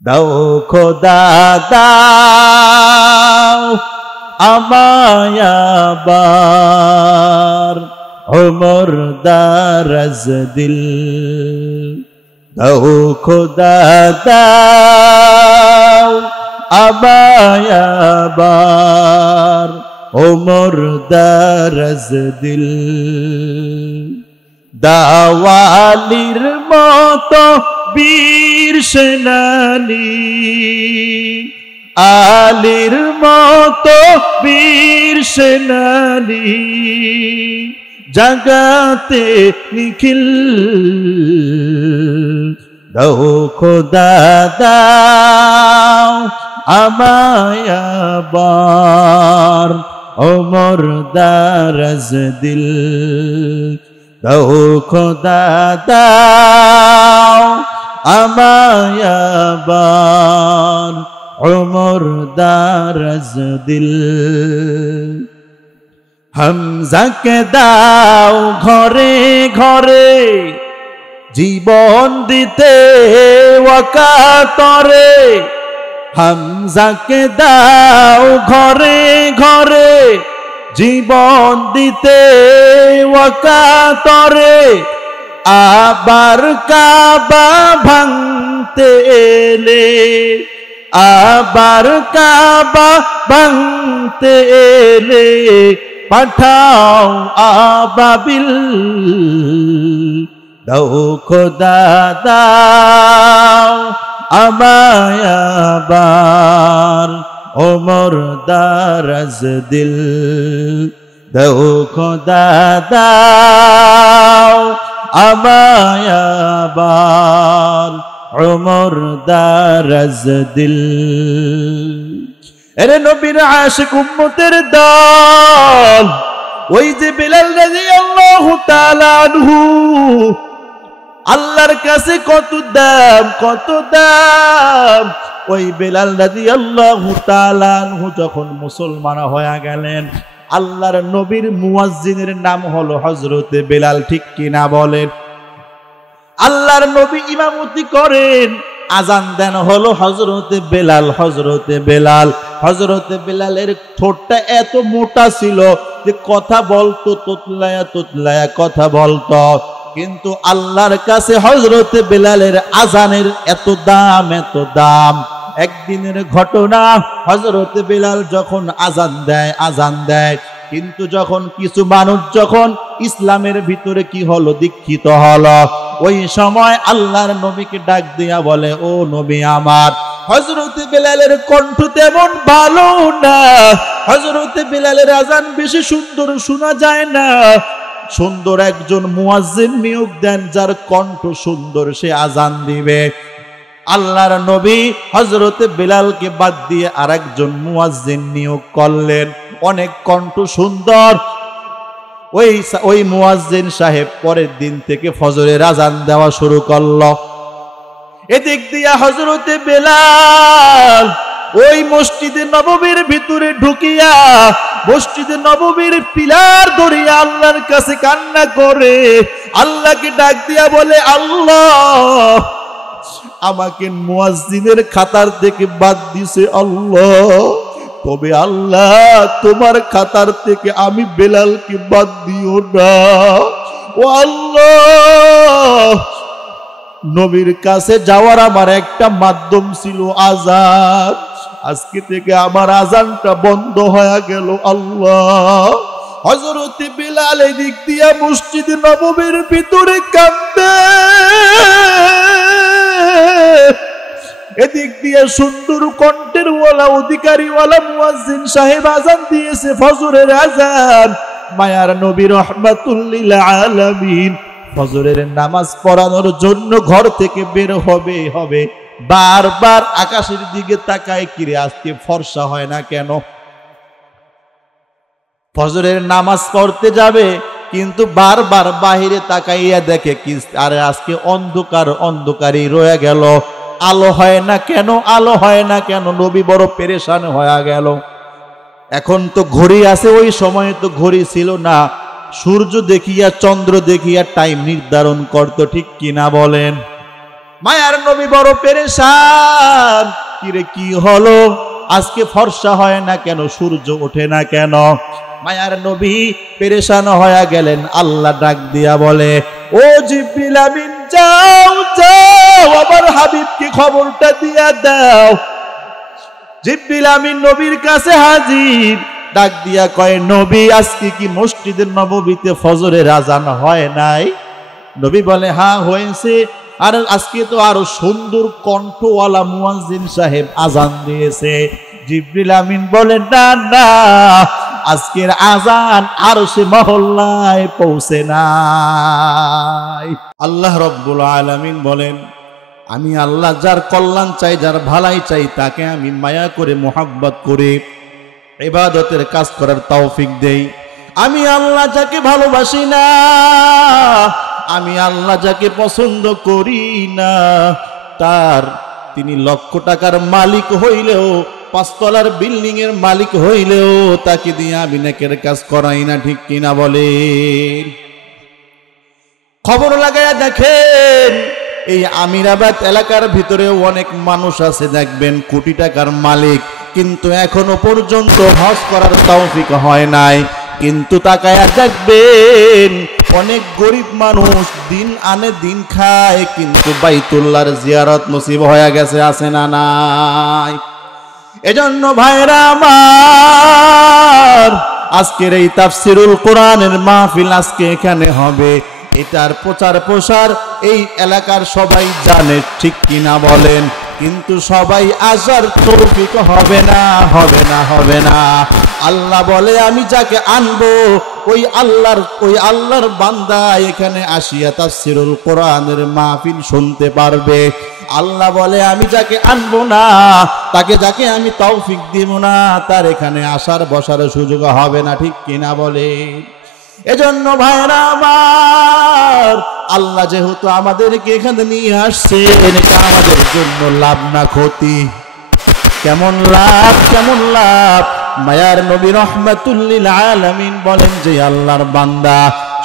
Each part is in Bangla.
দাও খোদা দাও আমায় আবার ওমর দারাজ দিল। দাও খোদা দাও আমায় আবার ওমর দারাজ দিল। দাওয়ালির মতো বীর সেনানী, আলীর মতো বীর সেনানী, জাগাতে নিখিল। দাও খোদা দাও আমায় আবার ওমর দারাজ দিল। দাও খোদা দাও আমায় আবার ওমর দারাজ দিল। হামজাকে দাও ঘরে ঘরে জীবন দিতে ওয়াকাতরে। হামজাকে দাও ঘরে ঘরে জীবন দিতে ওয়াকাতরে। আবার কাবা ভাঙতে এলে, আবার কাবা ভাঙতে এলে পাঠাও আবাবিল। দাও খোদা দাও আমায় আবার ওমর দারাজ দিল। দাও খোদা দাও আমায় আবার ওমর দারাজ দিল। এরে নবীর আশিক উম্মতের দল, ওই যে বেলাল রাদিয়াল্লাহু তাআলা আনহু, আল্লাহর কাছে কত দাম কত দাম। ওই বেলাল রাদিয়াল্লাহু তাআলা আনহু যখন মুসলমান হয়ে গেলেন, আল্লাহর নবীর মুয়াজ্জিনের নাম হলো হযরতে বেলাল। ঠিক কিনা বলেন? আল্লাহর নবী ইমামতি করেন, আজান দেন হলো হযরতে বেলাল। হযরতে বেলাল, হযরতে বেলালের ঠোঁটটা এত মোটা ছিল যে কথা বলতো তোতলায়া তোতলায়া কথা বলতো। কিন্তু আল্লাহর কাছে হযরতে বেলালের আজানের এত দাম এত দাম। একদিনের ঘটনা, হযরতে বেলাল যখন আজান দেয় কিন্তু যখন কিছু মানুষ যখন ইসলামের ভিতরে কি হলো দীক্ষিত হলো, ওই সময় আল্লাহর নবীকে ডাক দিয়া বলে, ও নবী আমার। হযরতে বেলালের কণ্ঠ তেমন ভালো না, হযরতে বেলালের আজান বেশি সুন্দর শোনা যায় না। সুন্দর একজন মুয়াজ্জিন নিয়োগ দেন, যার কণ্ঠ সুন্দর, সে আজান দিবে। আল্লাহর নবী হযরতে বেলালকে বাদ দিয়ে আরেকজন মুয়াজ্জিন নিয়োগ করলেন, অনেক কণ্ঠ সুন্দর। ওই মুয়াজ্জিন সাহেব পরের দিন থেকে ফজরের আজান দেওয়া শুরু করলো। এদিক দিয়া হযরতে বেলাল ওই মসজিদে নববীর ভিতরে ঢুকিয়া মসজিদে নববীর পিলার ধরিয়া আল্লাহর কাছে কান্না করে আল্লাহকে ডাক দিয়া বলে, আল্লাহ আমাকে মুয়াজ্জিনের খাতার থেকে বাদ দিছে আল্লাহ, তবে আল্লাহ তোমার খাতার থেকে আমি বেলালকে বাদ দিও না। ও আল্লাহ, নবীর কাছে যাওয়ার আমার একটা মাধ্যম ছিল আজান, আজকে থেকে আমার আজানটা বন্ধ হয়ে গেল আল্লাহ। হযরতে বেলাল এদিক দিয়া মসজিদে নববীর ভিতরে কাঁদে, এদিক দিয়ে সুন্দর কণ্ঠের ওয়ালা অধিকারীওয়ালা মুয়াজ্জিন সাহেব আজান দিয়েছে ফজরের আজান। মায়ার নবী রাহমাতুল লিল আলামিন ফজরের নামাজ পড়ানোর জন্য ঘর থেকে বের হবে, বারবার আকাশের দিকে তাকায়, কিরে আজকে ফর্সা হয় না কেন? ফজরের নামাজ পড়তে যাবে কিন্তু বারবার বাহিরে তাকাইয়া দেখে কি আরে আজকে অন্ধকারই রয়ে গেল, আলো হয় না কেন, আলো হয় না কেন? নবী বড় পেরেশান হয়ে গেল। এখন তো ঘড়ি আছে, ওই সময়ে তো ঘড়ি ছিল না, সূর্য দেখিয়া চন্দ্র দেখিয়া টাইম নির্ধারণ করত। ঠিক কিনা বলেন? মায়ার নবী বড় পেরেশান, কিরে কি হলো, আজকে ফর্সা হয় না কেন, সূর্য ওঠে না কেন? মায়ার নবী পেরেশান হয়ে গেলেন। আল্লাহ ডাক দিয়া বলে, ও জিবরিল আমিন, যাও যাও আমার হাবিবকে খবরটা দিয়া দাও। জিবরিল আমিন নবীর কাছে হাজির, ডাক দিয়া কয়, নবী আজকে কি মসজিদের নববীতে ফজরের আজান হয় নাই? নবী বলে, হ্যাঁ হয়েছে। আর আজকে তো আরো সুন্দর কণ্ঠওয়ালা মুয়াজ্জিন সাহেব আজান দিয়েছে। জিবরিল আমিন বলেন, না না, আজকের আজান আরশে মহল্লায় পৌঁছে নাই। আল্লাহ রব্বুল আলামিন বলেন, আমি আল্লাহ যার কল্যাণ চাই, যার ভালাই চাই, তাকে আমি মায়া করে মোহাব্বত করে ইবাদতের কাজ করার তৌফিক দেই। আমি আল্লাহ যাকে ভালোবাসি না, আমি আল্লাহ যাকে পছন্দ করি না, তার তিনি লক্ষ টাকার মালিক হইলেও, 5 তলার বিল্ডিং এর মালিক হইলেও তাকে দিয়ে আমি নেকের কাজ করাই না। ঠিক কিনা বলে? খবর লাগায়া দেখেন, এই আমিরাবাদ এলাকার ভিতরেও অনেক মানুষ আছে, দেখবেন কোটি টাকার মালিক, কিন্তু এখনো পর্যন্ত হজ করার তৌফিক হয় নাই। কিন্তু তাকায়া দেখবেন অনেক গরিব মানুষ দিন আনে দিন খায়, কিন্তু বাইতুল্লাহর জিয়ারত নসিব হয়ে গেছে, আছে না নাই? এজন্য ভাইরা আমার, আজকের এই তাফসিরুল কোরআনের মাহফিল আজকে এখানে হবে, এটার প্রচার প্রসার এই এলাকার সবাই জানে। ঠিক কিনা বলেন? কিন্তু সবাই আসার তৌফিক হবে না, হবে না, হবে না। আল্লাহ বলে, আমি যাকে আনবো ওই আল্লাহর বান্দা এখানে আসিয়া তাফসিরুল কোরআনের মাহফিল শুনতে পারবে। আল্লাহ বলে, আমি যাকে আনবো না, যাকে আমি তৌফিক দিব না, তার এখানে আসার বসার সুযোগ হবে না। ঠিক কিনা বলে? এজন্য ভাইরা আমার, আল্লাহ যেহেতু আমাদেরকে এখানে নিয়ে আসছে, এটা আমাদের জন্য লাভ না ক্ষতি? কেমন লাভ, কেমন লাভ? মায়ার নবী রাহমাতুল লিল আলামিন বলেন যে আল্লাহর বান্দা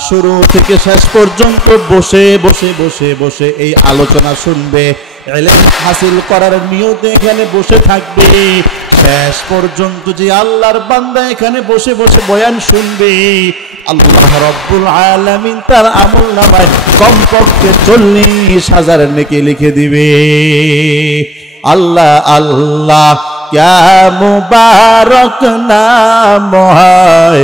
শুরু থেকে শেষ পর্যন্ত বসে বসে বসে বসে এই আলোচনা শুনবে, ইলম হাসিল করার নিয়তে এখানে বসে থাকবে, শেষ পর্যন্ত যে আল্লাহর বান্দা এখানে বসে বসে বয়ান শুনবে, আল্লাহ রব্বুল আলামিন তার আমলনামায় কমপক্ষে 40,000 নেকি লিখে দিবে। আল্লাহ আল্লাহ क्या मुबारक नाम है,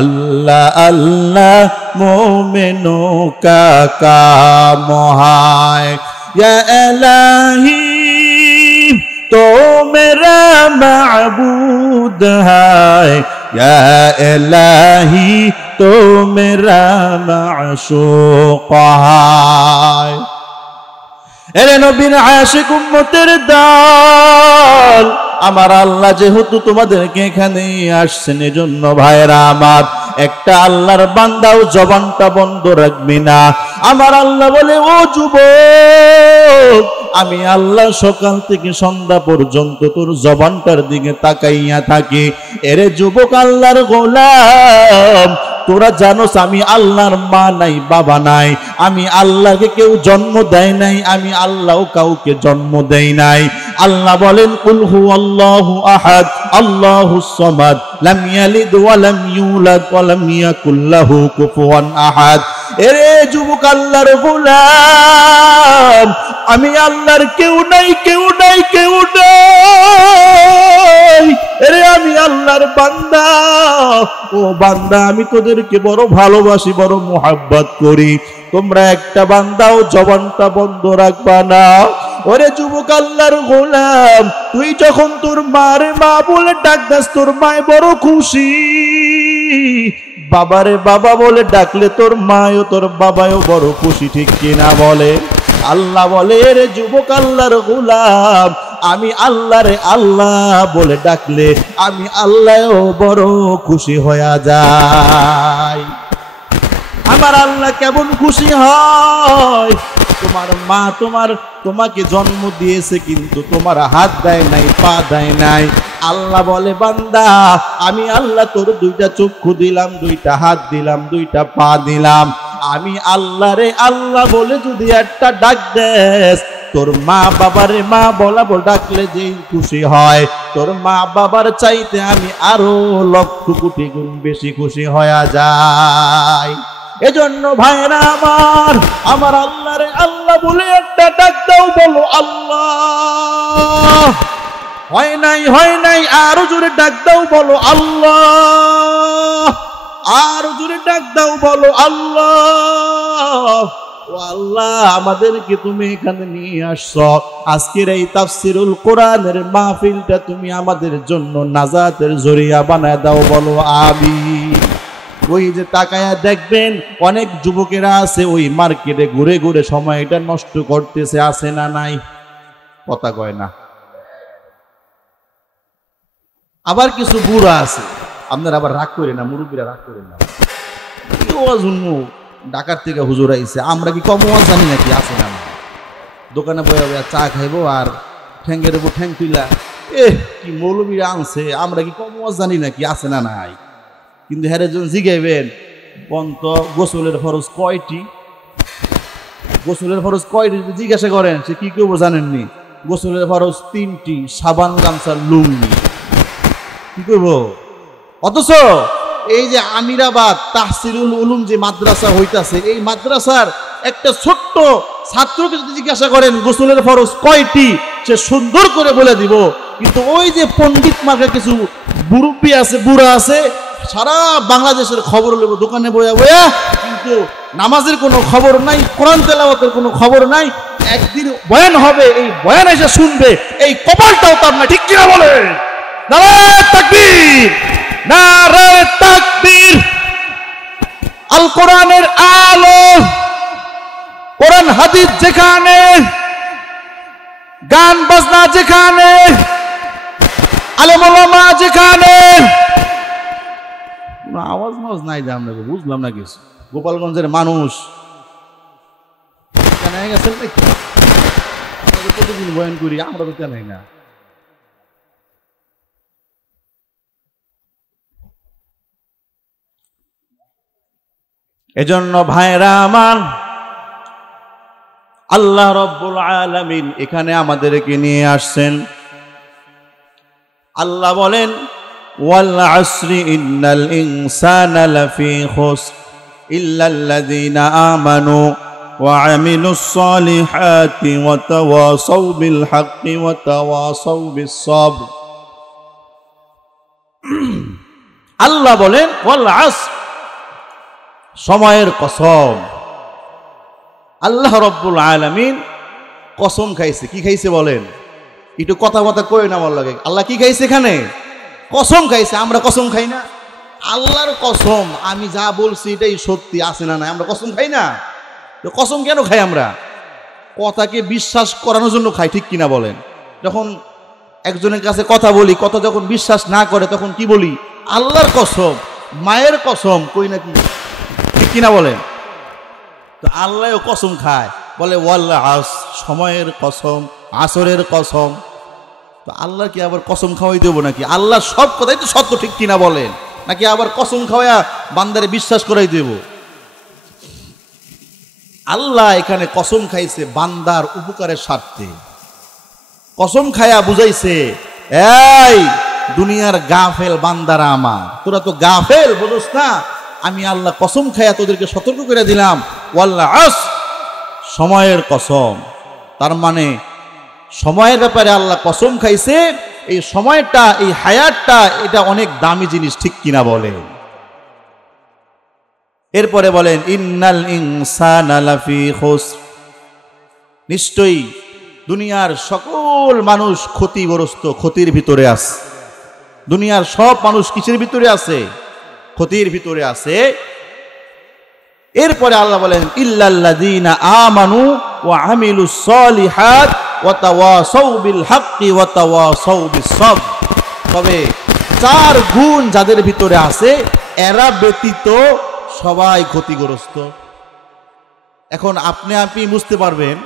अल्लाह अल्लाह मोमिनों का काम है। या इलाही तो मेरा माबूद है, या इलाही तो मेरा माशूक है। এরে নবীর আশিক উম্মতের দল, আমার আল্লাহ যেহেতু তোমাদেরকে এখানে আসছেন, এজন্য ভাইরা আমার, একটা আল্লাহর বান্দাও জবানটা বন্ধ রাখবি না। আমার আল্লাহ বলে, ও যুবক, আমি আল্লাহ সকাল থেকে সন্ধ্যা পর্যন্ত তোর জবানটার দিকে তাকাইয়া থাকি। এরে যুবক, আল্লাহর গোলাম, তোরা জানোস আমি আল্লাহর মা নাই, বাবা নাই, আমি আল্লাহকে কেউ জন্ম দেয় নাই, আমি আল্লাহ কাউকে জন্ম দেই নাই। আল্লাহ বলেন, কুল হুয়াল্লাহু আহাদ আল্লাহুস সামাদ লাম ইয়ালিদ ওয়া লাম ইউলাদ ওয়া লাম ইয়াকুল লাহু কুফুয়ান আহাদ। এরে যুবক, আল্লাহর গোলাম, আমি আল্লাহর কেউ নাই, কেউ নাই, কেউ নাই। এরে আমি আল্লাহর বান্দা, ও বান্দা, আমি তোদেরকে বড় ভালোবাসি, বড় মোহাব্বত করি, তোমরা একটা বান্দাও জবানটা বন্ধ রাখবা না। ওরে যুবক, আল্লাহর গোলাম, তুই যখন তোর মারে মা বলে ডাক দাস, তোর মায় বড় খুশি, বাবারে বাবা বলে ডাকলে তোর মায়ও তোর বাবাও বড় খুশি। ঠিক কিনা বলে? আল্লাহ বলে, রে যুবক, আল্লাহর গোলাম, আমি আল্লাহরে আল্লাহ বলে ডাকলে আমি আল্লাহও বড় খুশি হয়ে যাই। আমার আল্লাহ কেমন খুশি হয়? তোমার মা তোমাকে জন্ম দিয়েছে, কিন্তু তোমার হাত দেয় নাই, পা দেয় নাই। আল্লাহ বলে, বান্দা, আমি আল্লাহ তোর 2টা চক্ষু দিলাম, 2টা হাত দিলাম, 2টা পা দিলাম। আমি আল্লাহরে আল্লাহ বলে যদি একটা ডাক দেস, তোর মা বাবারে মা বলা ডাকলে যেই খুশি হয়, তোর মা বাবার চাইতে আমি আরো লক্ষ কোটি গুণ বেশি খুশি হয়ে যাই। এজন্য ভাইরা আমার আল্লাহরে আল্লাহ বলে একটা ডাক দাও, বলো আল্লাহ। হয় নাই আরো জোরে ডাক দাও, বলো আল্লাহ। আরো জোরে ডাক দাও, বলো আল্লাহ। ও আল্লাহ, আমাদেরকে তুমি এখানে নিয়ে আসছো, আজকের এই তাফসিরুল কোরআনের মাহফিলটা তুমি আমাদের জন্য নাজাতের জরিয়া বানায় দাও, বলো আমিন। ওই যে তাকায়া দেখবেন অনেক যুবকেরা আছে ওই মার্কেটে ঘুরে ঘুরে সময়টা নষ্ট করতেছে, আছে না নাই? কথা কয় না। আবার কিছু বুড়া আছে, আপনারা আবার রাগ করে না, মুরব্বীরা রাগ করে না, ঢাকার থেকে হুজুর আইছে, আমরা কি কম ওয়াজ জানি নাকি? আছে না? দোকানে বয়ে চা খাইবো আর ঠ্যাঙ্গের উপর ঠ্যাং তুইলা কি মৌলবীরা আনছে, আমরা কি কম ওয়াজ জানি নাকি? আছে না নাই? কিন্তু হ্যারে যখন জিগাইবেন বন্ত গোসলের ফরজ কয়টি, গোসলের ফরজ কয়টি জিজ্ঞাসা করেন, সে কি কেউ জানেননি? গোসলের ফরজ 3টি, সাবান গামছার লুঙ্গি। কি করব? অথচ এই যে আমিরাবাদ তাহসিলুল উলুম যে মাদ্রাসা হইতাছে, এই মাদ্রাসার একটা ছোট্ট ছাত্রকে যদি জিজ্ঞাসা করেন গোসলের ফরজ কয়টি, সে সুন্দর করে বলে দিব। কিন্তু ওই যে পণ্ডিত মার্কা কিছু মুরব্বী আছে, বুড়া আছে, সারা বাংলাদেশের খবর নেব দোকানে বয়া বয়া, কিন্তু নামাজের কোনো খবর নাই, কোরআন তেলাওয়াতের কোনো খবর নাই। একদিন বয়ান হবে, এই বয়ান এসে শুনবে, এই কপালটাও তার না। ঠিক কিনা বলে? নারে তাকবীর, নারে তাকবীর। আল কোরআনের আলো, কোরআন হাদিস যেখানে, গান বাজনা যেখানে, আলেম ওলামা যেখানে, আওয়াজ মাওয়াজ নাই যে আমরা বুঝলাম না কিছু। গোপালগঞ্জের মানুষ গেছেন নাকি? প্রতিদিন বয়ান করি, আমরা তো জানাই না। এজন্য ভাইরা আমার, আল্লাহ রব্বুল আলামিন এখানে আমাদেরকে নিয়ে আসছেন। আল্লাহ বলেন, ওয়াল আসরি ইন্নাল ইনসানা লাফি খুসর ইল্লাল্লাযীনা আমানু ওয়া আমিলুস সালিহাতি ওয়া তাওয়াসাউ বিল হাক্কি ওয়া তাওয়াসাউ বিস সাবর। আল্লাহ বলেন ওয়াল আসর, সময়ের কসম। আল্লাহ রব্বুল আলামিন কসম খাইছে। কি খাইছে বলেন? একটু কথা কই না আমার লাগে। আল্লাহ কি খাইছে এখানে? কসম খাইছে। আমরা কসম খাই না? আল্লাহর কসম, আমি যা বলছি এটাই সত্যি, আছে না নাই? আমরা কসম খাই না? তো কসম কেন খাই আমরা? কথাকে বিশ্বাস করানোর জন্য খাই, ঠিক কিনা বলেন? যখন একজনের কাছে কথা বলি, কথা যখন বিশ্বাস না করে তখন কি বলি? আল্লাহর কসম, মায়ের কসম, কই নাকি? ঠিক কিনা বলেন? তো আল্লাহও কসম খায়, বলে ওয়াল আস, সময়ের কসম, আসরের কসম। তো আল্লাহ কি আবার কসম খাওয়াই দেবো নাকি? আল্লাহ সব কথাই তো সত্য, ঠিক কিনা বলেন? নাকি আবার কসম খাওয়া বান্দারে বিশ্বাস করাই দেব? আল্লাহ এখানে কসম খাইছে বান্দার উপকারের স্বার্থে। কসম খায়া বুঝাইছে, এই দুনিয়ার গাফেল বান্দারা আমার, তোরা তো গাফেল, বুঝোস না? আমি আল্লাহ কসম খায়া তোদেরকে সতর্ক করে দিলাম, ওয়াল্লাহ আস, সময়ের কসম। তার মানে সময়ের ব্যাপারে আল্লাহ কসম খাইছে। এই সময়টা, এই হায়াতটা, এটা অনেক দামি জিনিস, ঠিক কিনা বলেন? এরপরে বলেন ইন্নাল ইনসানা লাফি খুসর, নিশ্চয়ই দুনিয়ার সকল মানুষ ক্ষতিগ্রস্ত, ক্ষতির ভিতরে আছে। দুনিয়ার সব মানুষ কিসের ভিতরে আছে? ক্ষতির ভিতরে আছে। এরপরে আল্লাহ বলেন ইল্লাল্লাযীনা আমানু ওয়া আমিলুস সালিহাত ওয়া তাওয়াসাউ বিল হাক্কি ওয়া তাওয়াসাউ বিস সাবর। তবে 4 গুণ যাদের ভিতরে আছে, এরা ব্যতীত সবাই ক্ষতিগ্রস্ত। এখন আপনি বুঝতে পারবেন,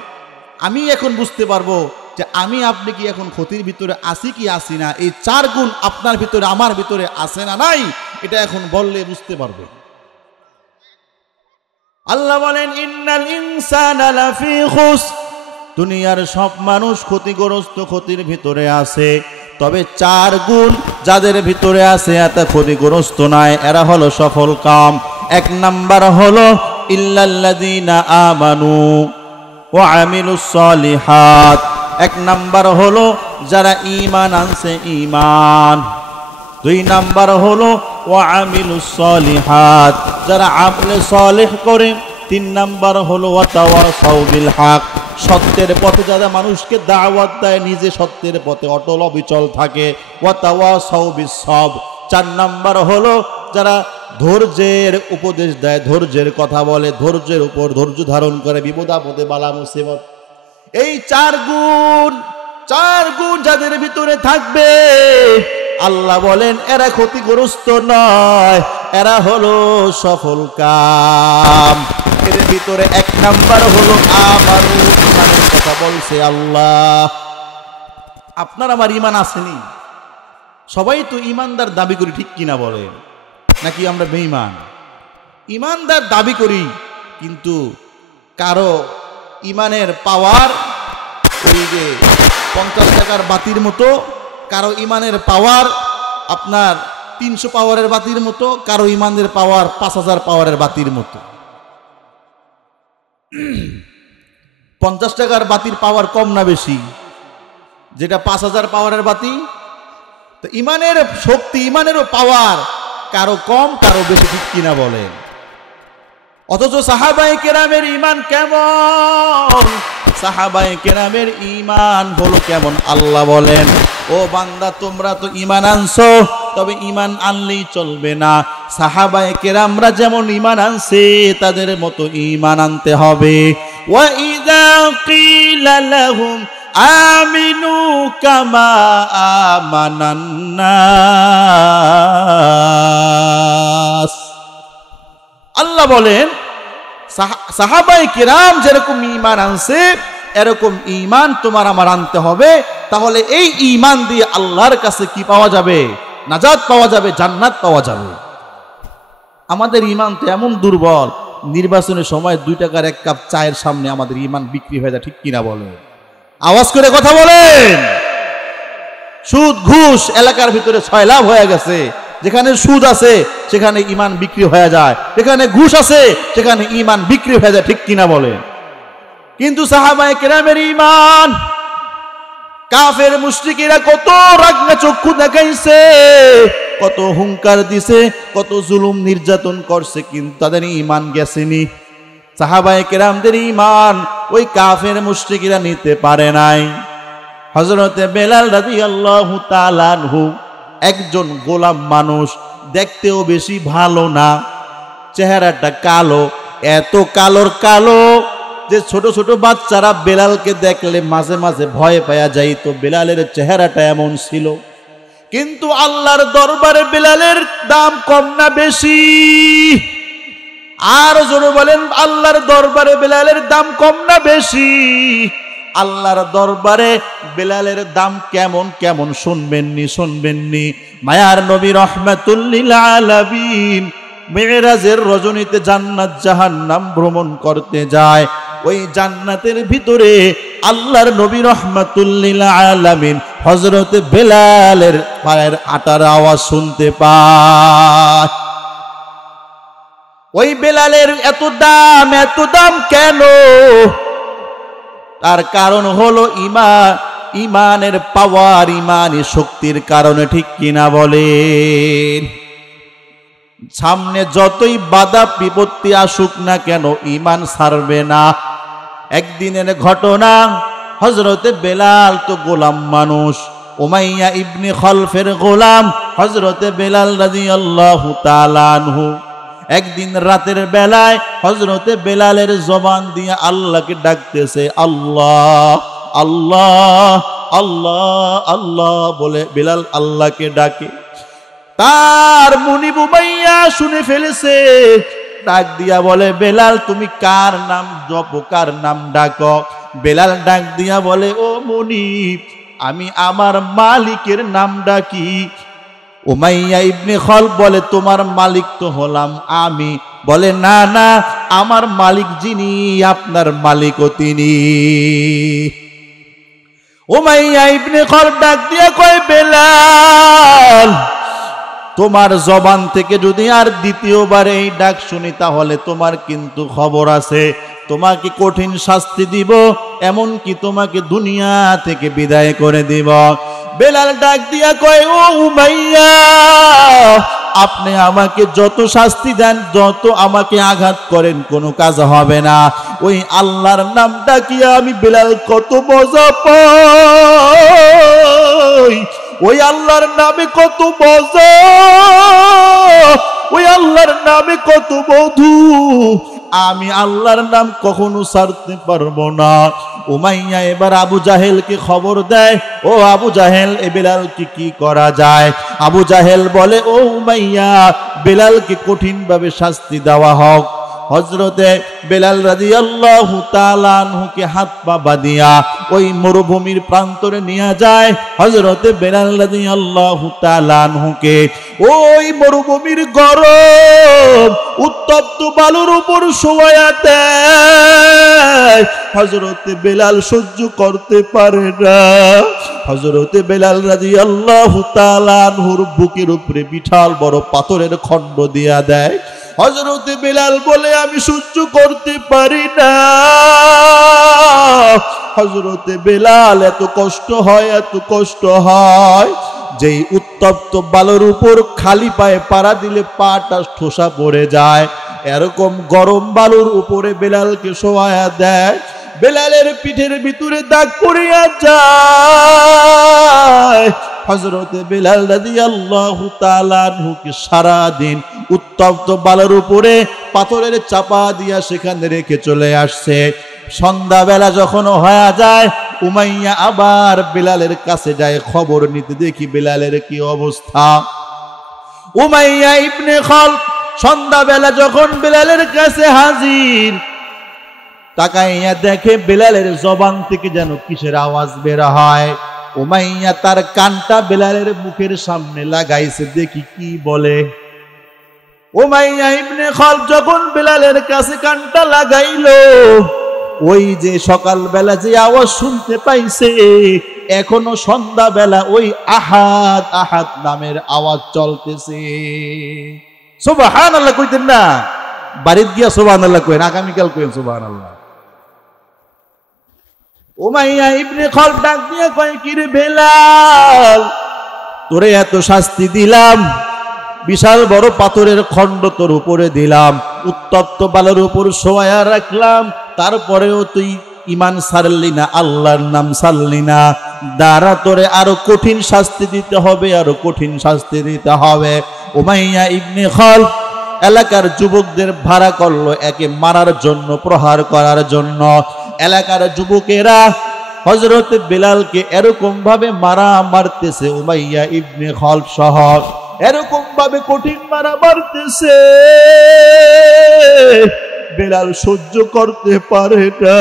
আমি এখন বুঝতে পারবো যে আমি আপনি কি এখন ক্ষতির ভিতরে আছি কি আছি না। এই 4 গুণ আপনার ভিতরে আমার ভিতরে আছে না নাই, এটা এখন বললে বুঝতে পারবে। আল্লাহ বলেন ইন্নাল ইনসানা লাফি খুসর, দুনিয়ার সব মানুষ ক্ষতিগ্রস্ত, ক্ষতির ভিতরে আছে, তবে 4 গুণ যাদের ভিতরে আছে এত ক্ষতিগ্রস্ত নয়, এরা হলো সফল কাম। 1 নাম্বার হলো ইল্লাল্লাযীনা আমানু ওয়া আমিলুস সলিহাত। 1 নাম্বার হলো যারা ঈমান আনছে ঈমান। 2 নাম্বার হলো ওয়া আমিলুস সলিহাত, যারা আমলে সালেহ করে। 3 নাম্বার হলো ওয়া তাওয়াসাউ বিল হক, সত্যের পথে যারা মানুষকে দাওয়াত দেয়, নিজে সত্যের পথে অটল অবিচল থাকে। ওয়া তাওয়াসাউ বিস সবর। 4 নাম্বার হলো যারা ধৈর্যের উপদেশ দেয়, ধৈর্যের কথা বলে, ধৈর্যের উপর ধৈর্য ধারণ করে বিপদ আপদে বালা মুসিবত। এই 4 গুণ যাদের ভিতরে থাকবে, আল্লাহ বলেন এরা ক্ষতিগ্রস্ত নয়, এরা হলো সফল কাম। এর ভিতরে 1 নাম্বার হলো আমানু, ঈমানের কথা বলছে আল্লাহ। আপনার আমার ঈমান আসেনি? সবাই তো ঈমানদার দাবি করি, ঠিক কিনা বলেন? নাকি আমরা বেঈমান? ঈমানদার দাবি করি, কিন্তু কারো ঈমানের পাওয়ার ওই যে 50 টাকার বাতির মতো, কারো ঈমানের পাওয়ার আপনার 300 পাওয়ারের বাতির মতো, কারো ঈমানের পাওয়ার 5000 পাওয়ারের বাতির মতো। 50 টাকার বাতির পাওয়ার কম না বেশি? যেটা 5000 পাওয়ারের বাতি। তো ঈমানের শক্তি, ঈমানেরও পাওয়ার কারো কম কারো বেশি, ঠিক কিনা বলেন? অথচ সাহাবায়ে কেরামের ঈমান কেমন? সাহাবায়ে কেরামের ঈমান হলো কেমন? আল্লাহ বলেন, ও বান্দা তোমরা তো ঈমান আনছো, তবে ঈমান আনলেই চলবে না। সাহাবায়ে কেরামরা যেমন ঈমান আনছে তাদের মতো ঈমান আনতে হবে। ওয়া ইযা কিলা লাহুম আমিনু কামা আমানান নাস। আল্লাহ বলেন সাহাবায়ে কেরাম যেরকম ঈমান আনছে এরকম ঈমান তোমার আমার আনতে হবে। তাহলে এই ঈমান দিয়ে আল্লাহর কাছে কি পাওয়া যাবে? নাজাত পাওয়া যাবে, জান্নাত পাওয়া যাবে। আমাদের ঈমান তো এমন দুর্বল, নির্বাচনের সময় 2 টাকার 1 কাপ চায়ের সামনে আমাদের ঈমান বিক্রি হয়ে যায়, ঠিক কিনা বলেন? আওয়াজ করে কথা বলেন। সুদ ঘুষ এলাকার ভিতরে ছয়লাভ হয়ে গেছে। যেখানে সুদ আছে সেখানে ঈমান বিক্রি হয়ে যায়, যেখানে ঘুষ আছে সেখানে ঈমান বিক্রি হয়ে যায়, ঠিক কিনা বলেন? কিন্তু সাহাবায়ে কেরামের ঈমান, কাফের মুশরিকেরা কত রাগনা চক্ষু দেখাইছে, কত হুঙ্কার দিছে, কত জুলুম নির্যাতন করছে, কিন্তু তাদের ঈমান গেছেনি। সাহাবায়ে কেরামদের ঈমান ওই কাফের মুশরিকেরা নিতে পারে নাই। হযরতে বেলাল রাদিয়াল্লাহু তাআলা আনহু একজন গোলাম মানুষ, দেখতেও বেশি ভালো না, চেহারাটা কালো, এত কালোর কালো যে ছোট ছোট বাচ্চারা বেলালকে দেখলে মাঝে মাঝে ভয় পাওয়া যাইত। বেলালের চেহারাটা এমন ছিল। কিন্তু আল্লাহর দরবারে বেলালের দাম কম না বেশি? আর জোরে বলেন, আল্লাহর দরবারে বেলালের দাম কম না বেশি? আল্লাহর দরবারে বেলালের দাম কেমন কেমন শুনবেননি। মায়ার নবী রাহমাতুল লিল আলামিন মেরাজের রজনীতে জান্নাত জাহান্নাম ভ্রমণ করতে যায়। ওই জান্নাতের ভিতরে আল্লাহর নবী রাহমাতুল লিল আলামিন হযরতে বেলালের পায়ের আটার আওয়াজ শুনতে পায়। ওই বেলালের এত দাম কেন? তার কারণ হলো ঈমানের পাওয়ার, ঈমানি শক্তির কারণে, ঠিক কিনা বলেন? সামনে যতই বাধা বিপত্তি আসুক না কেন ঈমান ছাড়বে না। একদিনের ঘটনা, হযরতে বেলাল তো গোলাম মানুষ, উমাইয়া ইবনে খলফের গোলাম হযরতে বেলাল রাদিয়াল্লাহু তাআলা আনহু। একদিন রাতের বেলায় হযরতে বেলালের জবান দিয়ে আল্লাহকে ডাকতেছে, আল্লাহ আল্লাহ আল্লাহ আল্লাহ বলে বেলাল আল্লাহকে ডাকে। তার মুনিব উমাইয়া শুনে ফেলেছে, ডাক দিয়া বলে, বেলাল তুমি কার নাম জপো, কার নাম ডাকো? বেলাল ডাক দিয়া বলে, ও মুনিব, আমি আমার মালিকের নাম ডাকি। উমাইয়া ইবনে খলব বলে তোমার মালিক তো হলাম আমি। বলে না না, আমার মালিক যিনি আপনার মালিকও তিনি। উমাইয়া ইবনে খলব ডাক দিয়া কয় বেলাল, তোমার জবান থেকে যদি আর দ্বিতীয়বার এই ডাক শুনি তাহলে তোমার কিন্তু খবর আছে, তোমাকে কঠিন শাস্তি দিব, এমন কি তোমাকে দুনিয়া থেকে বিদায় করে দিব। বেলাল ডাক দিয়া কয় ও উমাইয়া, আপনি আমাকে যত শাস্তি দেন, যত আমাকে আঘাত করেন, কোনো কাজ হবে না। ওই আল্লাহর নাম ডাকিয়া আমি বেলাল কত মজা পাই, ওই আল্লাহর নামে কত মজা, ওই আল্লাহর নামে কত মধু, আমি আল্লাহর নাম কখনো ছাড়তে পারবো না। উমাইয়া এবার আবু জাহেলকে খবর দেয়, ও আবু জাহেল, এ বেলালকে কি করা যায়? আবু জাহেল বলে ও উমাইয়া, বেলালকে কঠিনভাবে শাস্তি দেওয়া হোক। হযরতে বেলাল রাদিয়াল্লাহু তাআলা আনহুকে হাত পা বাঁধিয়া ওই মরুভূমির প্রান্তরে নিয়ে যায়। হযরতে বেলাল রাদিয়াল্লাহু তাআলা আনহুকে ওই মরুভূমির গরম উত্তপ্ত বালুর উপর শোয়ায়া দেয়। হযরতে বেলাল সহ্য করতে পারে না। হযরতে বেলাল রাদিয়াল্লাহু তাআলা আনহুর বুকের উপরে বিশাল বড় পাথরের খণ্ড দিয়া দেয়। হযরতে বেলাল বলে আমি সহ্য করতে পারি না। হযরতে বেলাল এত কষ্ট হয়, এত কষ্ট হয়, যেই উত্তপ্ত বালুর উপর খালি পায়ে পাড়া দিলে পাটা ঠোসা পড়ে যায়, এরকম গরম বালুর উপরে বেলালকে শোয়ায়া দেয়। বেলালের পিঠের ভিতরে দাগ পড়িয়া যায়। হযরতে বেলাল রাদিয়াল্লাহু তাআলা আনহুকে সারা দিন উত্তপ্ত বালুর উপরে পাথরের চাপা দিয়া সেখানে রেখে চলে আসছে। সন্ধ্যাবেলা যখন হয়ে যায়, উমাইয়া আবার বেলালের কাছে যায় খবর নিতে, দেখি বেলালের কি অবস্থা। উমাইয়া ইবনে খলব সন্ধ্যাবেলা যখন বেলালের কাছে হাজির, তাকাইয়া দেখে বেলালের জবান থেকে যেন কিসের আওয়াজ বের হয়। উমাইয়া তার কানটা বেলালের মুখের সামনে লাগাইছে, দেখি কি বলে। উমাইয়া ইবনে খলব যখন বেলালের কাছে কানটা লাগাইলো, ওই যে সকালবেলা যে আওয়াজ শুনতে পাইছে, এখনো সন্ধ্যাবেলা ওই আহাদ আহাদ নামের আওয়াজ চলতেছে। সুবহানাল্লাহ কইতেন না? বাড়িতে গিয়া সুবহানাল্লাহ কইেন, আগামীকাল কইেন সুবহানাল্লাহ। উমাইয়া ইবনে খলব ডাক দিয়ে কয়, কি রে বেলাল, তোরে এত শাস্তি দিলাম, বিশাল বড় পাথরের খণ্ড তোর উপরে দিলাম, উত্তপ্ত বালুর উপর শোয়া রাখলাম, তারপরেও তুই ঈমান ছাড়লি না, আল্লাহর নাম ছাড়লি না। দাঁড়া, তোরে আরো কঠিন শাস্তি দিতে হবে, আরো কঠিন শাস্তি দিতে হবে। উমাইয়া ইবনে খলব এলাকার যুবকদের ভাড়া করলো একে মারার জন্য, প্রহার করার জন্য। এলাকার যুবকেরা হযরতে বেলালকে এরকম ভাবে মারতেছে, উমাইয়া ইবনে খলব সহ এরকম ভাবে কঠিন মারা মারতেছে, বেলাল সহ্য করতে পারে না।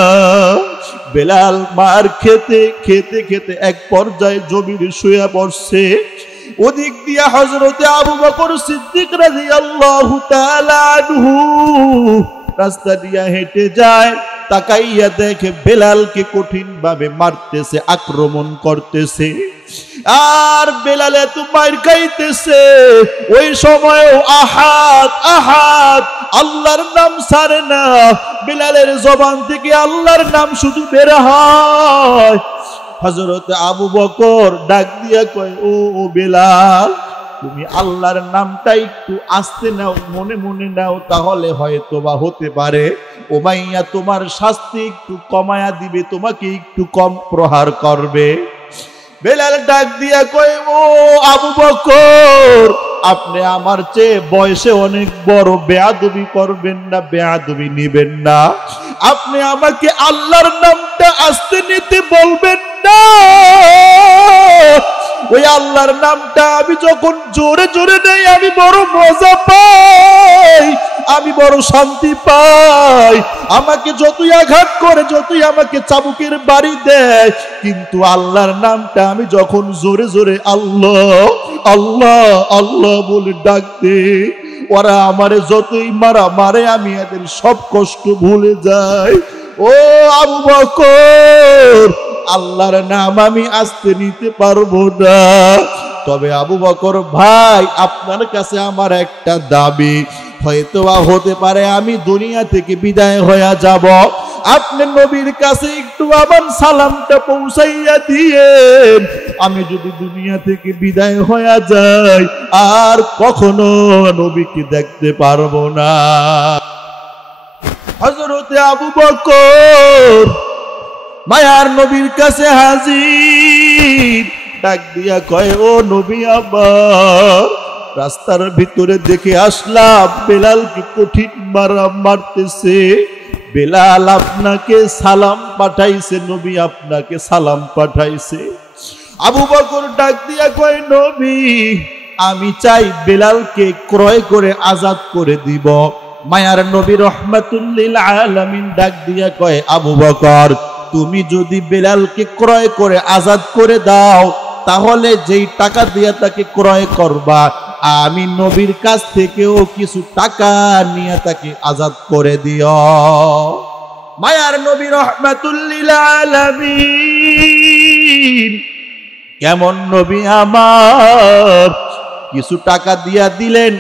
বেলাল মার খেতে খেতে খেতে এক পর্যায়ে জমিনে শুয়ে পড়ছে। ওদিক দিয়া হযরতে আবু বকর সিদ্দিক রাদিয়াল্লাহু তাআলা আনহু রাস্তা দিয়া হেঁটে যায়, তাকাইয়া দেখে বেলালকে কঠিন ভাবে মারতেছে, আক্রমণ করতেছে, আর বেলাল এত মার খাইতেছে। ওই সময়ও আহাদ আহাদ আল্লাহর নাম ছাড়ে না, বেলালের জবান থেকে আল্লাহর নাম শুধু বের হয়। হযরত আবু বকর ডাক দিয়া কয়, ও বেলাল, তুমি আল্লাহর নামটা একটু আস্তে নাও, মনে মনে নাও, তাহলে হয়তো বা হতে পারে উমাইয়া তোমার শাস্তি একটু কমায়া দিবে, তোমাকে একটু কম প্রহার করবে। বেলাল ডাক দিয়া কয়, ও আবু বকর, আপনি আমার চেয়ে বয়সে অনেক বড়, বেয়াদবি করবেন না, বেয়াদবি নিবেন না। আপনি আমাকে আল্লাহর নামটা আস্তে নিতে বলবেন না। ওই আল্লাহর নামটা আমি যখন জোরে জোরে নেই আমি বড় মজা পাই, আমি বড় শান্তি পাই। আমাকে যতই আঘাত করে, যতই আমাকে চাবুকের বাড়ি দেয়, কিন্তু আল্লাহর নামটা আমি যখন জোরে জোরে আল্লাহ আল্লাহ আল্লাহ বলে ডাক দিই, ওরা আমারে যতই মারে আমি এদের সব কষ্ট ভুলে যাই। ও আবু বকর, আল্লাহর নাম আমি আস্তে নিতে পারবো না। তবে আবু বকর ভাই, আপনার কাছে আমার একটা দাবি, হয়তো হতে পারে আমি দুনিয়া থেকে বিদায় হয়ে যাব, আপনি নবীর কাছে একটু আমার সালামটা পৌঁছাইয়া দিয়েন। আমি যদি দুনিয়া থেকে বিদায় হয়ে যাই, আর কখনো নবীকে দেখতে পারবো না। হযরতে আবু বকর মায়ার নবীর কাছে হাজির, ডাক দিয়া কয়, ও নবী আমার, রাস্তার ভিতরে দেখে আসলাম বেলালকে কঠিন মারতেছে। বেলাল আপনাকে সালাম পাঠাইছে, নবী আপনাকে সালাম পাঠাইছে। আবু বকর ডাক দিয়া কয়, নবী, আমি চাই বেলালকে ক্রয় করে আজাদ করে দিব। মায়ার নবী রহমাতুল লিল আলামিন ডাক দিয়া কয়, আবু বকর, তুমি যদি বেলালকে ক্রয় করে আজাদ করে দাও, তাহলে যেই টাকা দিয়ে তাকে ক্রয় করবা, আমি নবীর কাছ থেকেও কিছু টাকা নিয়ে তাকে আজাদ করে দিও। মায়ার নবী রহমাতুল লিল আলামিন, কেমন নবী আমার, কিছু টাকা দিয়া দিলেন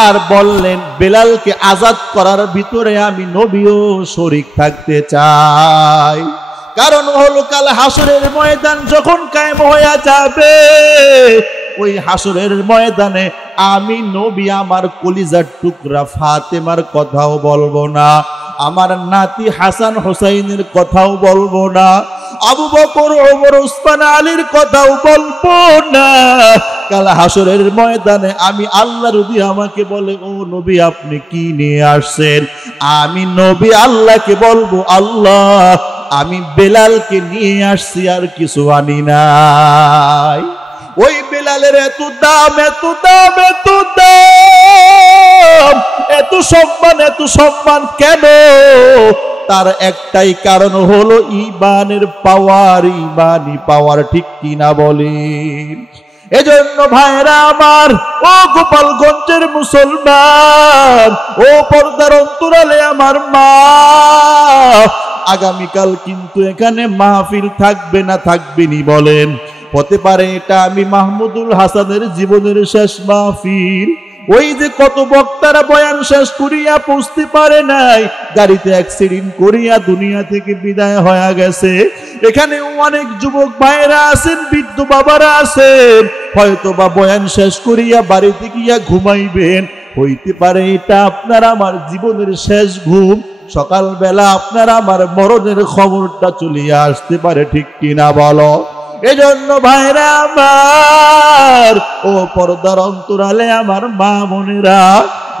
আর বললেন, বেলালকে আজাদ করার ভিতরে আমি নবীও শরীক থাকতে চাই। কারণ হলো, কাল হাসরের ময়দান যখন কায়েম হয়ে যাবে, ওই হাসরের ময়দানে আমি নবী আমার কলিজার টুকরা ফাতেমার কথাও বলবো না, আমার নাতি হাসান হোসাইনের কথাও বলবো না, আবু বকর, ওমর, ওসমান, আলীর কথাও বলবো না। কাল হাসরের ময়দানে আমি আল্লাহ যদি আমাকে বলে, ও নবী আপনি কি নিয়ে আসছেন, আমি নবী আল্লাহকে বলবো, আল্লাহ আমি বেলালকে নিয়ে আসছি, আর কিছু আনি নাই। ওই বেলালের এত দাম, এত দাম, এত দাম, এত সম্মান, এত সম্মান কেন? তার একটাই কারণ হলো ঈমানের পাওয়ার, ঈমানি পাওয়ার, ঠিক কিনা বলেন? এজন্য ভাইরা আমার, ও গোপালগঞ্জের মুসলমান, ও পর্দার অন্তরালে আমার মা, আগামীকাল কিন্তু এখানে মাহফিল থাকবে না, থাকবেনি বলেন? হতে পারে এটা আমি মাহমুদুল হাসানের জীবনের শেষ মাহফিল। ওই যে কত বক্তারা বয়ান শেষ করিয়া পৌঁছতে পারে নাই, গাড়িতে অ্যাক্সিডেন্ট করিয়া দুনিয়া থেকে বিদায় হয়ে গেছে। এখানে অনেক যুবক ভাইরা আছেন, বৃদ্ধ বাবারা আছেন, হয়তো বা বয়ান শেষ করিয়া বাড়িতে গিয়া ঘুমাইবেন। হইতে পারে এটা আপনার আমার জীবনের শেষ ঘুম, সকালবেলা আপনার আমার মরণের খবরটা চলিয়া আসতে পারে, ঠিক কিনা বলো? এজন্য ভাইরা আমার, ও পর্দার অন্তরালে আমার মা বোনেরা,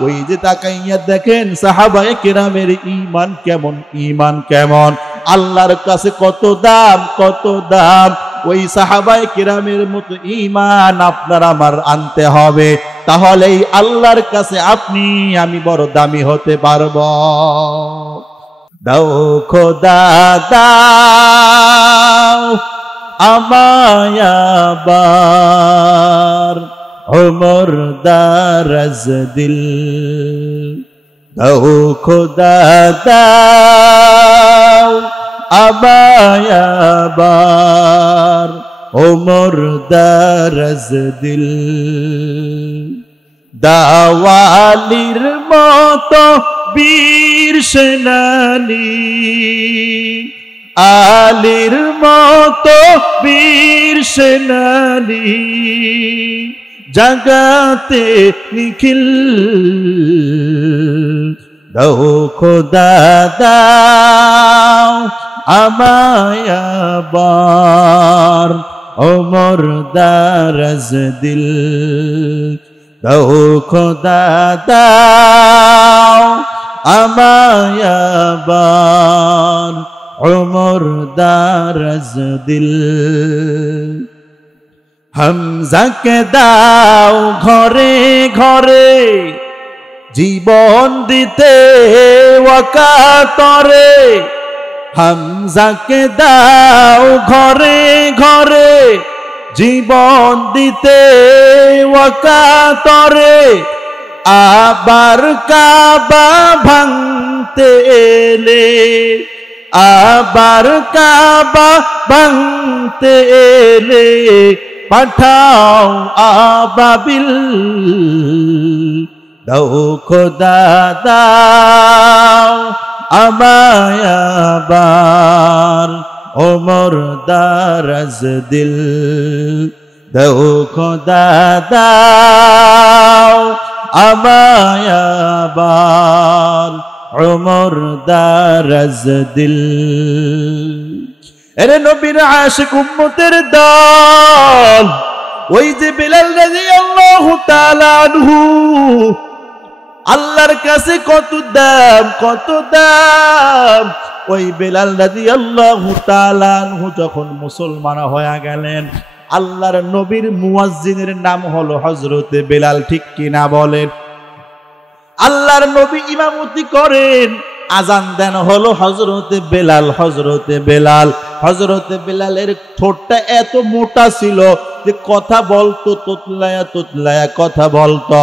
ওই যে তাকাইয়া দেখেন সাহাবায়ে কেরামের ঈমান কেমন, ঈমান কেমন, আল্লাহর কাছে কত দাম, কত দাম। ওই সাহাবায়ে কেরামের মতো ঈমান আপনার আমার আনতে হবে, তাহলেই আল্লাহর কাছে আপনি আমি বড় দামি হতে পারব। দাও খোদা দাও আমায় আবার, ওমর দারাজ দিল, দাও খোদা দাও আমায় আবার, ওমর দারাজ দিল, দাওয়ালির মতো বীর সেনানী, আলীর মতো বীর সেনানী, জাগাতে নিখিল, দাও খোদা দাও আমায় আবার, ওমর দারাজ দিল, দাও খোদা দাও আমায় আবার, ওমর দারাজ দিল। হামজাকে দাও ঘরে ঘরে, জীবন দিতে ওয়াকাতরে হামজাকে দাও ঘরে ঘরে জীবন দিতে ওয়াকাতরে আবার কাবা ভাঙতে এলে আবার কাবা ভাঙতে এলে পাঠাও আবাবিল দাও খোদা দাও আমায় আবার ওমর দারাজ দিল দাও খোদা দাও আমায় আবার ওমর দারাজ দিল। এরে নবীর আশিক উম্মতের দল ওই যে বেলাল রাদিয়াল্লাহু তাআলা আনহু আল্লাহর কাছে কত দাম কত দাম। ওই বেলাল রাদিয়াল্লাহু তাআলা আনহু যখন মুসলমান হয়ে গেলেন আল্লাহর নবীর মুয়াজ্জিনের নাম হলো হযরতে বেলাল, ঠিক কিনা বলেন? আল্লাহর নবী ইমামতি করেন, আজান দেন হলো হযরতে বেলাল। হযরতে বেলাল হযরতে বেলালের ঠোঁটটা এত মোটা ছিল যে কথা বলতো তোতলায়া তোতলায়া কথা বলতো,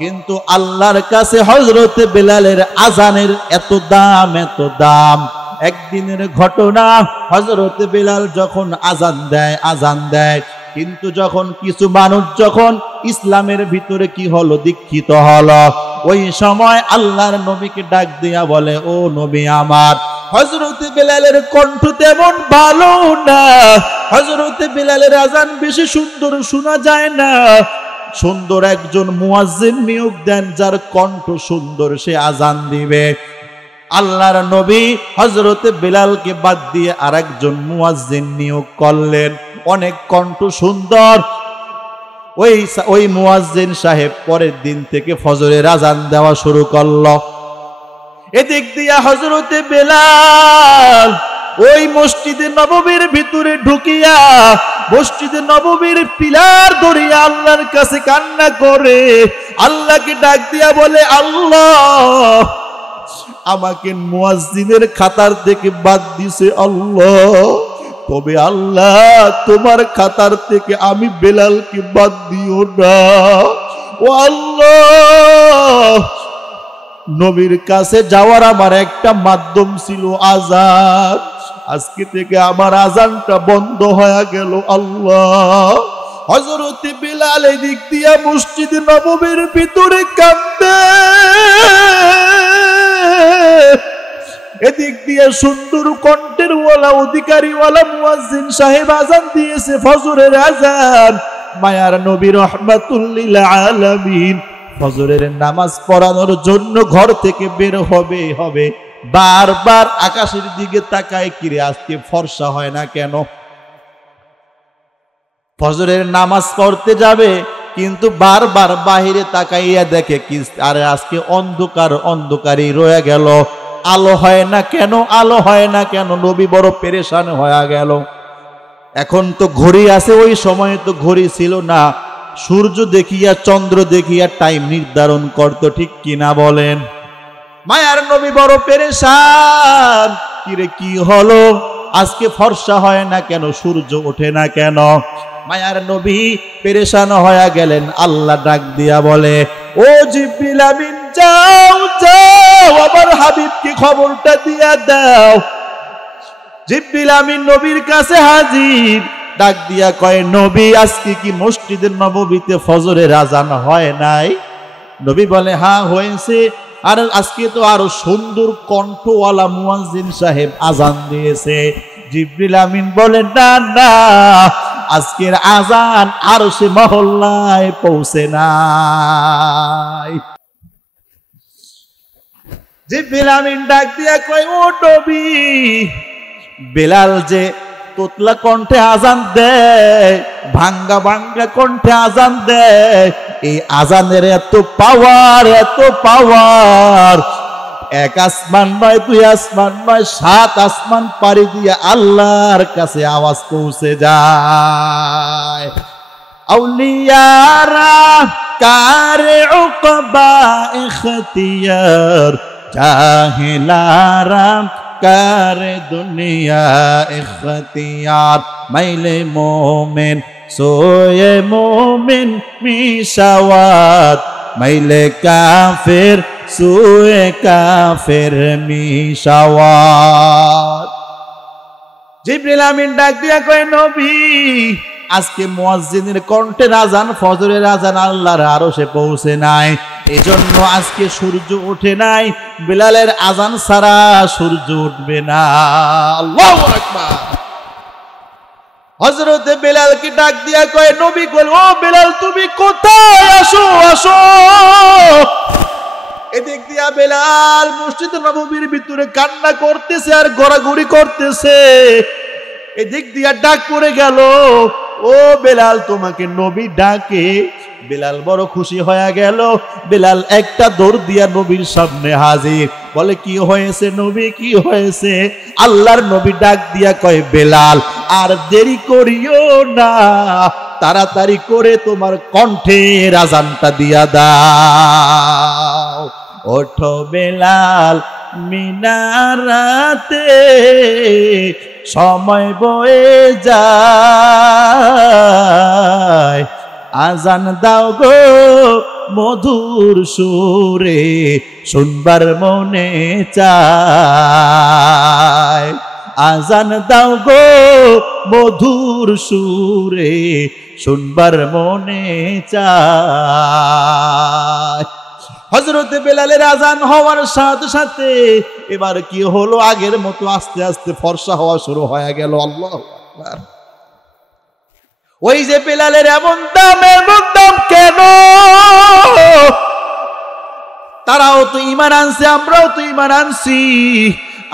কিন্তু আল্লাহর কাছে হযরতে বেলালের আজানের এত দাম এত দাম। একদিনের ঘটনা, হযরতে বেলাল যখন আজান দেয় কিন্তু যখন কিছু মানুষ যখন ইসলামের ভিতরে কি হলো দীক্ষিত হলো, ওই সময় আল্লাহর নবীকে ডাক দিয়া বলে, ও নবী আমার। হযরতে বেলালের কণ্ঠ তেমন ভালো না, হযরতে বেলালের আজান বেশি সুন্দর শোনা যায় না। সুন্দর একজন মুয়াজ্জিন নিয়োগ দেন, যার কণ্ঠ সুন্দর, সে আজান দিবে। আল্লাহর নবী হযরতে বেলালকে বাদ দিয়ে আরেকজন মুয়াজ্জিন নিয়োগ করলেন, অনেক কণ্ঠ সুন্দর। ওই মুয়াজ্জিন সাহেব পরের দিন থেকে ফজরের আজান দেওয়া শুরু করলো। এদিক দিয়া হযরতে বেলাল ওই মসজিদে নববীর ভিতরে ঢুকিয়া মসজিদে নববীর পিলার ধরিয়া আল্লাহর কাছে কান্না করে আল্লাহকে ডাক দিয়া বলে, আল্লাহ আমাকে মুয়াজ্জিনের খাতার থেকে বাদ দিছে আল্লাহ, তবে আল্লাহ তোমার খাতার থেকে আমি বেলালকে বাদ দিও না। ও আল্লাহ, নবীর কাছে যাওয়ার আমার একটা মাধ্যম ছিল আজান, আজকে থেকে আমার আজানটা বন্ধ হয়ে গেল আল্লাহ। হযরতে বেলাল এদিক দিয়া মসজিদে নববীর ভিতরে কাঁদে, এদিক দিয়ে সুন্দর কণ্ঠের ওয়ালা অধিকারীওয়ালা মুয়াজ্জিন সাহেব আজান দিয়েছে ফজরের আজান। মায়ার নবী রাহমাতুল লিল আলামিন ফজরের নামাজ পড়ানোর জন্য ঘর থেকে বের হবে বারবার আকাশের দিকে তাকায়, কিরে আজকে ফর্সা হয় না কেন? ফজরের নামাজ পড়তে যাবে কিন্তু বারবার বাহিরে তাকাইয়া দেখে কি আরে আজকে অন্ধকারই রয়ে গেল, আলো হয় না কেন, আলো হয় না কেন? নবী বড় পেরেশান হয়ে গেল। এখন তো ঘড়ি আছে, ওই সময়ে তো ঘড়ি ছিল না, সূর্য দেখিয়া চন্দ্র দেখিয়া টাইম নির্ধারণ করত, ঠিক কিনা বলেন? মায়ার নবী বড় পেরেশান, কিরে কি হলো, আজকে ফর্সা হয় না কেন, সূর্য ওঠে না কেন? মায়ার নবী পেরেশান হয়ে গেলেন। আল্লাহ ডাক দিয়া বলে, ও জিবরিল আমিন যাও যাও আমার হাবিবকে খবরটা দিয়া দাও। জিবরিল আমিন নবীর কাছে হাজির, ডাক দিয়া কয়, নবী আজকে কি মসজিদের নববীতে ফজরের আজান হয় নাই? নবী বলে, হ্যাঁ হয়েছে। আর আজকে তো আরো সুন্দর কণ্ঠওয়ালা মুয়াজ্জিন সাহেব আজান দিয়েছে। জিবরিল আমিন বলেন, না না, আজকের আজান আরশে মহল্লায় পৌঁছে নাই। জিবরিল আমিন ডাক দিয়া কয়, ও নবী, বেলাল যে তোতলা কণ্ঠে আজান দেয়, ভাঙ্গা ভাঙ্গা কণ্ঠে আজান দেয়, এই আজানের এত পাওয়ার, এক আসমান নয়, দুই আসমান নয়, 7 আসমান পাড়ি দিয়ে আল্লাহর কাছে আওয়াজ পৌঁছে যায়। আউলিয়ারা কারে উকবা ইখতিয়ার জাহিলারাম কারে দুনিয়া ইখতিয়ার মাইলে মোমেন সোয়ে মোমেন মিশাওয়াত মাইলে কাফের সোয়ে কাফের মিশাওয়াত। জিবরিল আমিন ডাক দিয়া কয় নবী আজকে মুয়াজ্জিনের কণ্ঠের আজান ফজরের আজান আল্লাহর আরশে পৌঁছে নাই, এজন্য আজকে সূর্য ওঠে নাই, বিলালের আজান ছাড়া সূর্য উঠবে না। আল্লাহু আকবার। হযরতে বিলালকে ডাক দিয়া কয় নবী কল ও বিলাল তুমি কোথায়, আসো আসো। এদিক দিয়া বিলাল মসজিদ নববীর ভিতরে কান্না করতেছে আর ঘোরাঘুরি করতেছে, এদিক দিয়া ডাক পড়ে গেল ও বেলাল তোমাকে নবী ডাকে। বেলাল বড় খুশি হয়ে গেল, বেলাল একটা দৌড় দিয়া নবীর সামনে হাজির, বলে কি হয়েছে নবী কি হয়েছে? আল্লাহর নবী ডাক দিয়া কয় বেলাল আর দেরি করিও না, তাড়াতাড়ি করে তোমার কণ্ঠের আজানটা দিয়া দাও। ওঠো বেলাল মিনারাতে সময় বয়ে যায়, আজান দাও গো মধুর সুরে শুনবার মনে চায়, আজান দাও গো মধুর সুরে শুনবার মনে চায়। হযরতে বেলালের আজান হওয়ার সাথে সাথে এবার কি হলো, আগের মতো আস্তে আস্তে ফর্সা হওয়া শুরু হয়ে গেল। আল্লাহু আকবার। ওই যে বেলালের এমন দাম কেন? তারাও তো ঈমান আনছে, আমরাও তো ঈমান আনছি।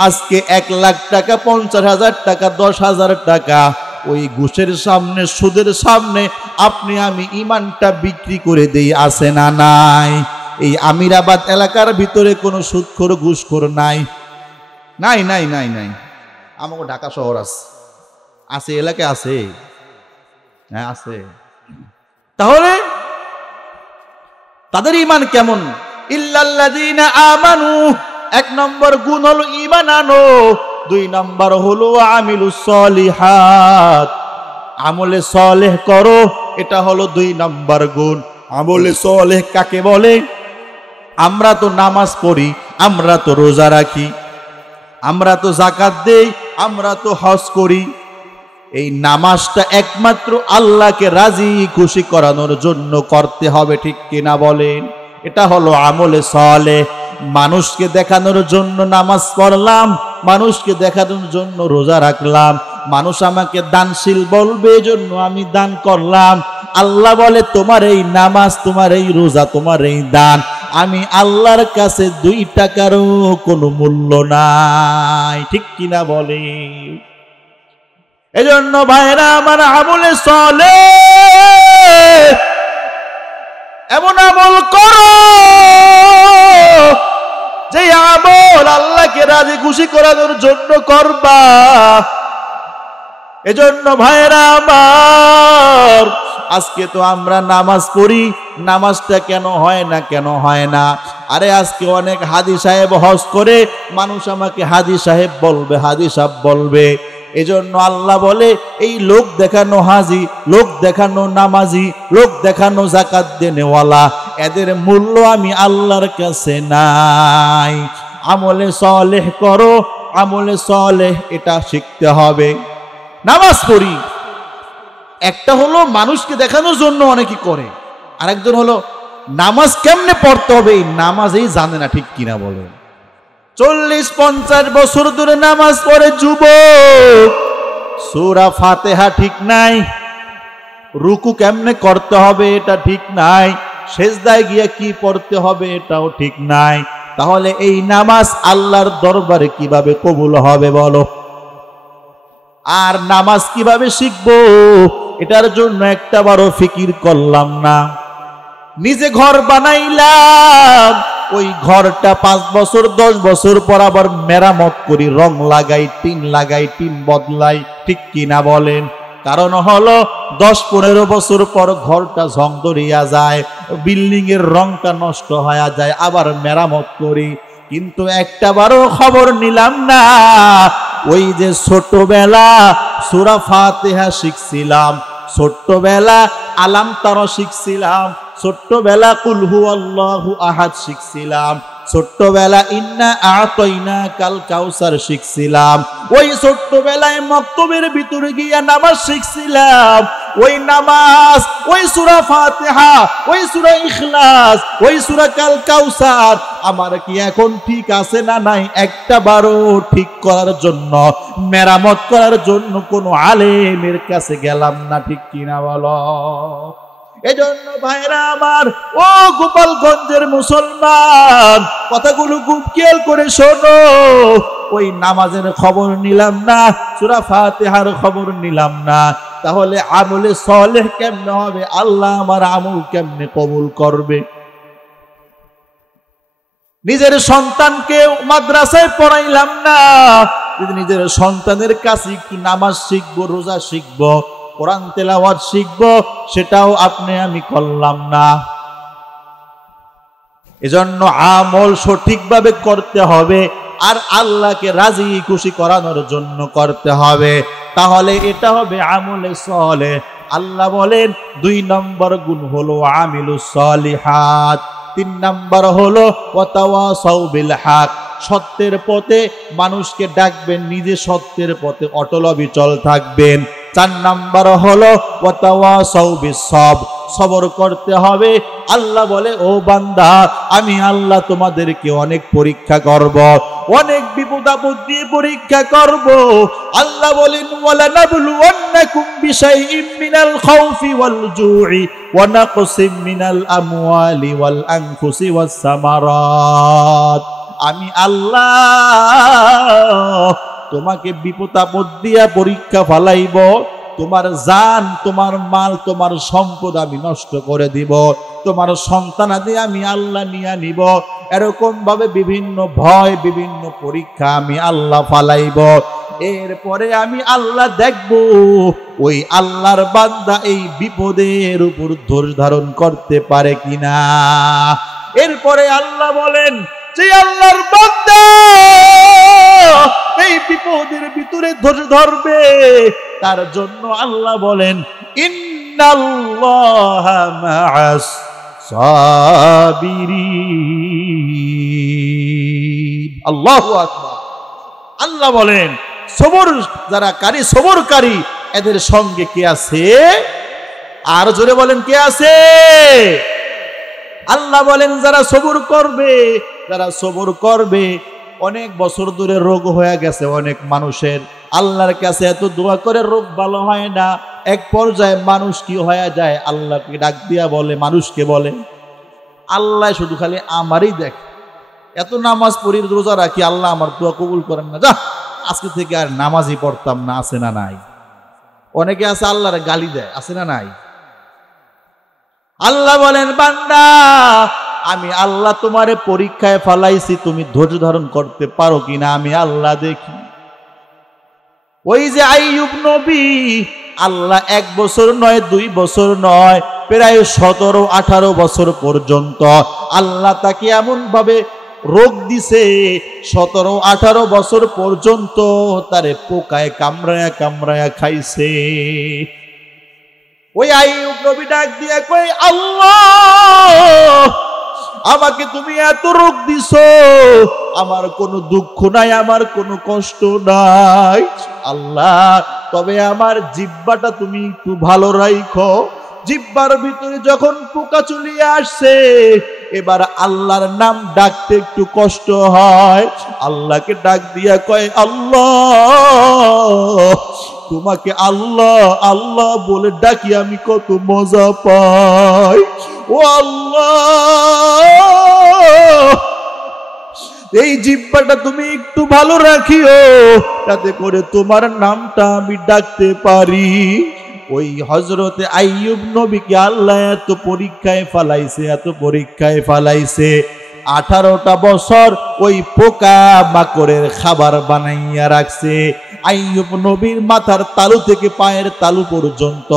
আজকে 1 লাখ টাকা 50,000 টাকা 10,000 টাকা ওই ঘুষের সামনে সুদের সামনে আপনি আমি ঈমানটা বিক্রি করে দেই, আছে না নাই? এই আমিরাবাদ এলাকার ভিতরে কোনো সুদখোর ঘুষখোর নাই? নাই নাই নাই নাই। আমাকে ঢাকা শহর আছে এলাকায় আছে, হ্যাঁ আছে। তাহলে তাদের ঈমান কেমন? ইল্লাল্লাযীনা আমানু, 1 নম্বর গুণ হলো ঈমান আনো, 2 নম্বর হলো আমিলুস সলিহাত, আমলে সালেহ করো, এটা হলো 2 নম্বর গুণ। আমলে সালেহ কাকে বলে? আমরা তো নামাজ পড়ি, আমরা তো রোজা রাখি, আমরা তো যাকাত দেই, আমরা তো হজ করি। এই নামাজটা একমাত্র আল্লাহকে রাজি খুশি করানোর জন্য করতে হবে, ঠিক কিনা বলেন? এটা হলো আমলে সালেহ। মানুষকে দেখানোর জন্য নামাজ পড়লাম, মানুষকে দেখানোর জন্য রোজা রাখলাম, মানুষ আমাকে দানশীল বলবে এজন্য আমি দান করলাম। আল্লাহ বলে তোমার এই নামাজ, তোমার এই রোজা, তোমার এই দান আমি আল্লাহর কাছে 2 টাকারও কোনো মূল্য নাই, ঠিক কিনা বলে? এজন্য ভাইরা আমার আমলে সালেহ এমন আমল করো যে আমল আল্লাহকে রাজি খুশি করানোর জন্য করবা। এজন্য ভাইরা আমার আজকে তো আমরা নামাজ পড়ি, নামাজটা কেন হয় না, কেন হয় না? আরে আজকে অনেক হাজি সাহেব হজ করে, মানুষ আমাকে হাজি সাহেব বলবে, হাজি সাহেব বলবে। এজন্য আল্লাহ বলে এই লোক দেখানো হাজি, লোক দেখানো নামাজি, লোক দেখানো যাকাত দেনেওয়ালা, এদের মূল্য আমি আল্লাহর কাছে নাই। আমলে সালেহ করো, আমলে সালেহ এটা শিখতে হবে। নামাজ পড়ি, একটা হলো মানুষকে দেখানোর জন্য অনেকে করে, আরেকজন হলো নামাজ কেমনে পড়তে হবে এই নামাজেই জানে না, ঠিক কিনা বলে? 40-50 বছর ধরে নামাজ পড়ে যুবক, সূরা ফাতিহা ঠিক নাই, রুকু কেমনে করতে হবে এটা ঠিক নাই, সেজদায় গিয়ে কি পড়তে হবে এটাও ঠিক নাই। তাহলে এই নামাজ আল্লাহর দরবারে কিভাবে কবুল হবে বলো? আর নামাজ কিভাবে শিখবো এটার জন্য একটা বারও ফিকির করলাম না। নিজে ঘর বানাইলাম, ওই ঘরটা 5 বছর 10 বছর পর আবার মেরামত করি, রং লাগাই, টিন লাগাই, টিন বদলাই, ঠিক কিনা বলেন? কারণ হলো 10-15 বছর পর ঘরটা ঝং ধরিয়া যায়, বিল্ডিং এর রংটা নষ্ট হয়ে যায়, আবার মেরামত করি। কিন্তু একটাবারও খবর নিলাম না ওই যে ছোটবেলা সূরা ফাতিহা শিখছিলাম, ছোট্টবেলা আলাম তারা শিখছিলাম, ছোট্টবেলা কুল হুয়াল্লাহু আহাদ শিখছিলাম, ছোট্টবেলা ইন্না আ'তাইনাকাল কাউসার শিখছিলাম, ওই ছোট্টবেলায় মক্তবের ভিতরে গিয়া নামাজ শিখছিলাম, ওই নামাজ, ওই সূরা ফাতিহা, ওই সূরা ইখলাস, ওই সূরা কাল কাউসার আমার কি এখন ঠিক আছে না নাই? একটাবারও ঠিক করার জন্য, মেরামত করার জন্য কোন আলেমের কাছে গেলাম না, ঠিক কিনা বলো? এজন্য ভাইরা আমার, ও গোপালগঞ্জের মুসলমান, কথাগুলো খুব খেয়াল করে শোনো। ওই নামাজের খবর নিলাম না, সূরা ফাতিহার খবর নিলাম না, তাহলে আমলে সালেহ কেমনে হবে? আল্লাহ আমার আমল কেমনে কবুল করবে? নিজের সন্তানকে মাদ্রাসায় পড়াইলাম না, নিজের সন্তানের কাছে একটু নামাজ শিখবো, রোজা শিখবো, কোরআন তেলাওয়াত শিখবো, সেটাও আপনি আমি করলাম না। এজন্য আমল সঠিকভাবে করতে হবে, আর আল্লাহকে রাজি খুশি করানোর জন্য করতে হবে, তাহলে এটা হবে আমলে সালেহ। আল্লাহ বলেন 2 নম্বর গুণ হলো আমিলুস সালিহাত, 3 নম্বর হলো ওয়াতাওয়াসাউ বিল হক, সত্যের পথে মানুষকে ডাকবেন, নিজে সত্যের পথে অটল অবিচল থাকবেন। 4 নম্বর হলো ওয়াতাওয়াসাউ বিস-সবর, সবর করতে হবে। আল্লাহ বলে, ও বান্দা, আমি আল্লাহ তোমাদেরকে অনেক পরীক্ষা করব, অনেক বিপদ আপদ দিয়ে পরীক্ষা করব। আল্লাহ বলেন, ওয়ালা নাবলুওয়ান্নাকুম বিশাইইম মিনাল খাউফি ওয়াল জুই ওয়া নাকসিম মিনাল আমওয়ালি ওয়াল আনফুসি ওয়াস সামারাত। আমি আল্লাহ তোমাকে বিপদ আপদ দিয়া পরীক্ষা ফালাইব, তোমার জান, তোমার মাল, তোমার সম্পদ আমি নষ্ট করে দিব, তোমার সন্তানাদি আমি আল্লাহ নিয়ে নিব। এরকম ভাবে বিভিন্ন ভয়, বিভিন্ন পরীক্ষা আমি আল্লাহ ফালাইব। এরপরে আমি আল্লাহ দেখব ওই আল্লাহর বান্দা এই বিপদের উপর ধৈর্য ধারণ করতে পারে কিনা। এরপরে আল্লাহ বলেন, যে আল্লাহর বান্দা এই বিপদের ভিতরে ধৈর্য ধরবে, তার জন্য আল্লাহ বলেন, ইন্নাল্লাহা মা'আস সাবিরিন। আল্লাহু আকবার। আল্লাহ বলেন, সবর যারা কারি, সবরকারী এদের সঙ্গে কে আছে? আর জোরে বলেন, কে আছে? আল্লাহ বলেন, যারা সবর করবে, যারা সবর করবে। অনেক বছর ধরে রোগ হয়ে গেছে অনেক মানুষের, আল্লাহর কাছে এত দোয়া করে রোগ ভালো হয় না। এক পর্যায়ে মানুষ কি হয়ে যায়, আল্লাহকে ডাক দিয়া বলে, মানুষকে বলে, আল্লাহ শুধু খালি আমারই দেখ, এত নামাজ পড়ি, রোজা রাখি, আল্লাহ আমার দোয়া কবুল করেন না, যা আজকে থেকে আর নামাজই পড়তাম না। আছে না নাই? অনেকে আছে আল্লাহর গালি দেয়, আছে না নাই? আল্লাহ বলেন, বান্দা, আমি আল্লাহ তোমারে পরীক্ষায় ফালাইছি, তুমি ধৈর্য ধারণ করতে পারো কিনা আমি আল্লাহ দেখি। ওই যে আইয়ুব নবী, আল্লাহ 1 বছর নয়, 2 বছর নয়, প্রায় 17-18 বছর পর্যন্ত আল্লাহ তাকে এমন ভাবে রোগ দিছে, 17-18 বছর পর্যন্ত তারে পোকায় কামড়ায়া কামড়ায়া খাইছে। ওই আইয়ুব নবী ডাক দিয়া কয়, আল্লাহ, আমাকে তুমি এত রোগ দিছো, আমার কোনো দুঃখ নাই, আমার কোনো কষ্ট নাই আল্লাহ, তবে আমার জিহ্বাটা তুমি একটু ভালো রাখো। জিহ্বার ভিতরে যখন পোকা চলিয়ে আসছে, এবার আল্লাহর নাম ডাকতে একটু কষ্ট হয়। আল্লাহকে ডাক দিয়া কয়, আল্লাহ, তোমাকে আল্লাহ আল্লাহ বলে ডাকি আমি কত মজা পাই। ও আল্লাহ, এই জিহ্বাটা তুমি একটু ভালো রাখিও, যাতে করে তোমার নামটা আমি ডাকতে পারি। ওই হযরতে আইয়ুব নবীকে আল্লাহ এত পরীক্ষায় ফালাইছে, এত পরীক্ষায় ফালাইছে। 18টা বছর ওই পোকা মাকড়ের খাবার বানাইয়া রাখছে। আইয়ুব নবীর মাথার তালু থেকে পায়ের তালু পর্যন্ত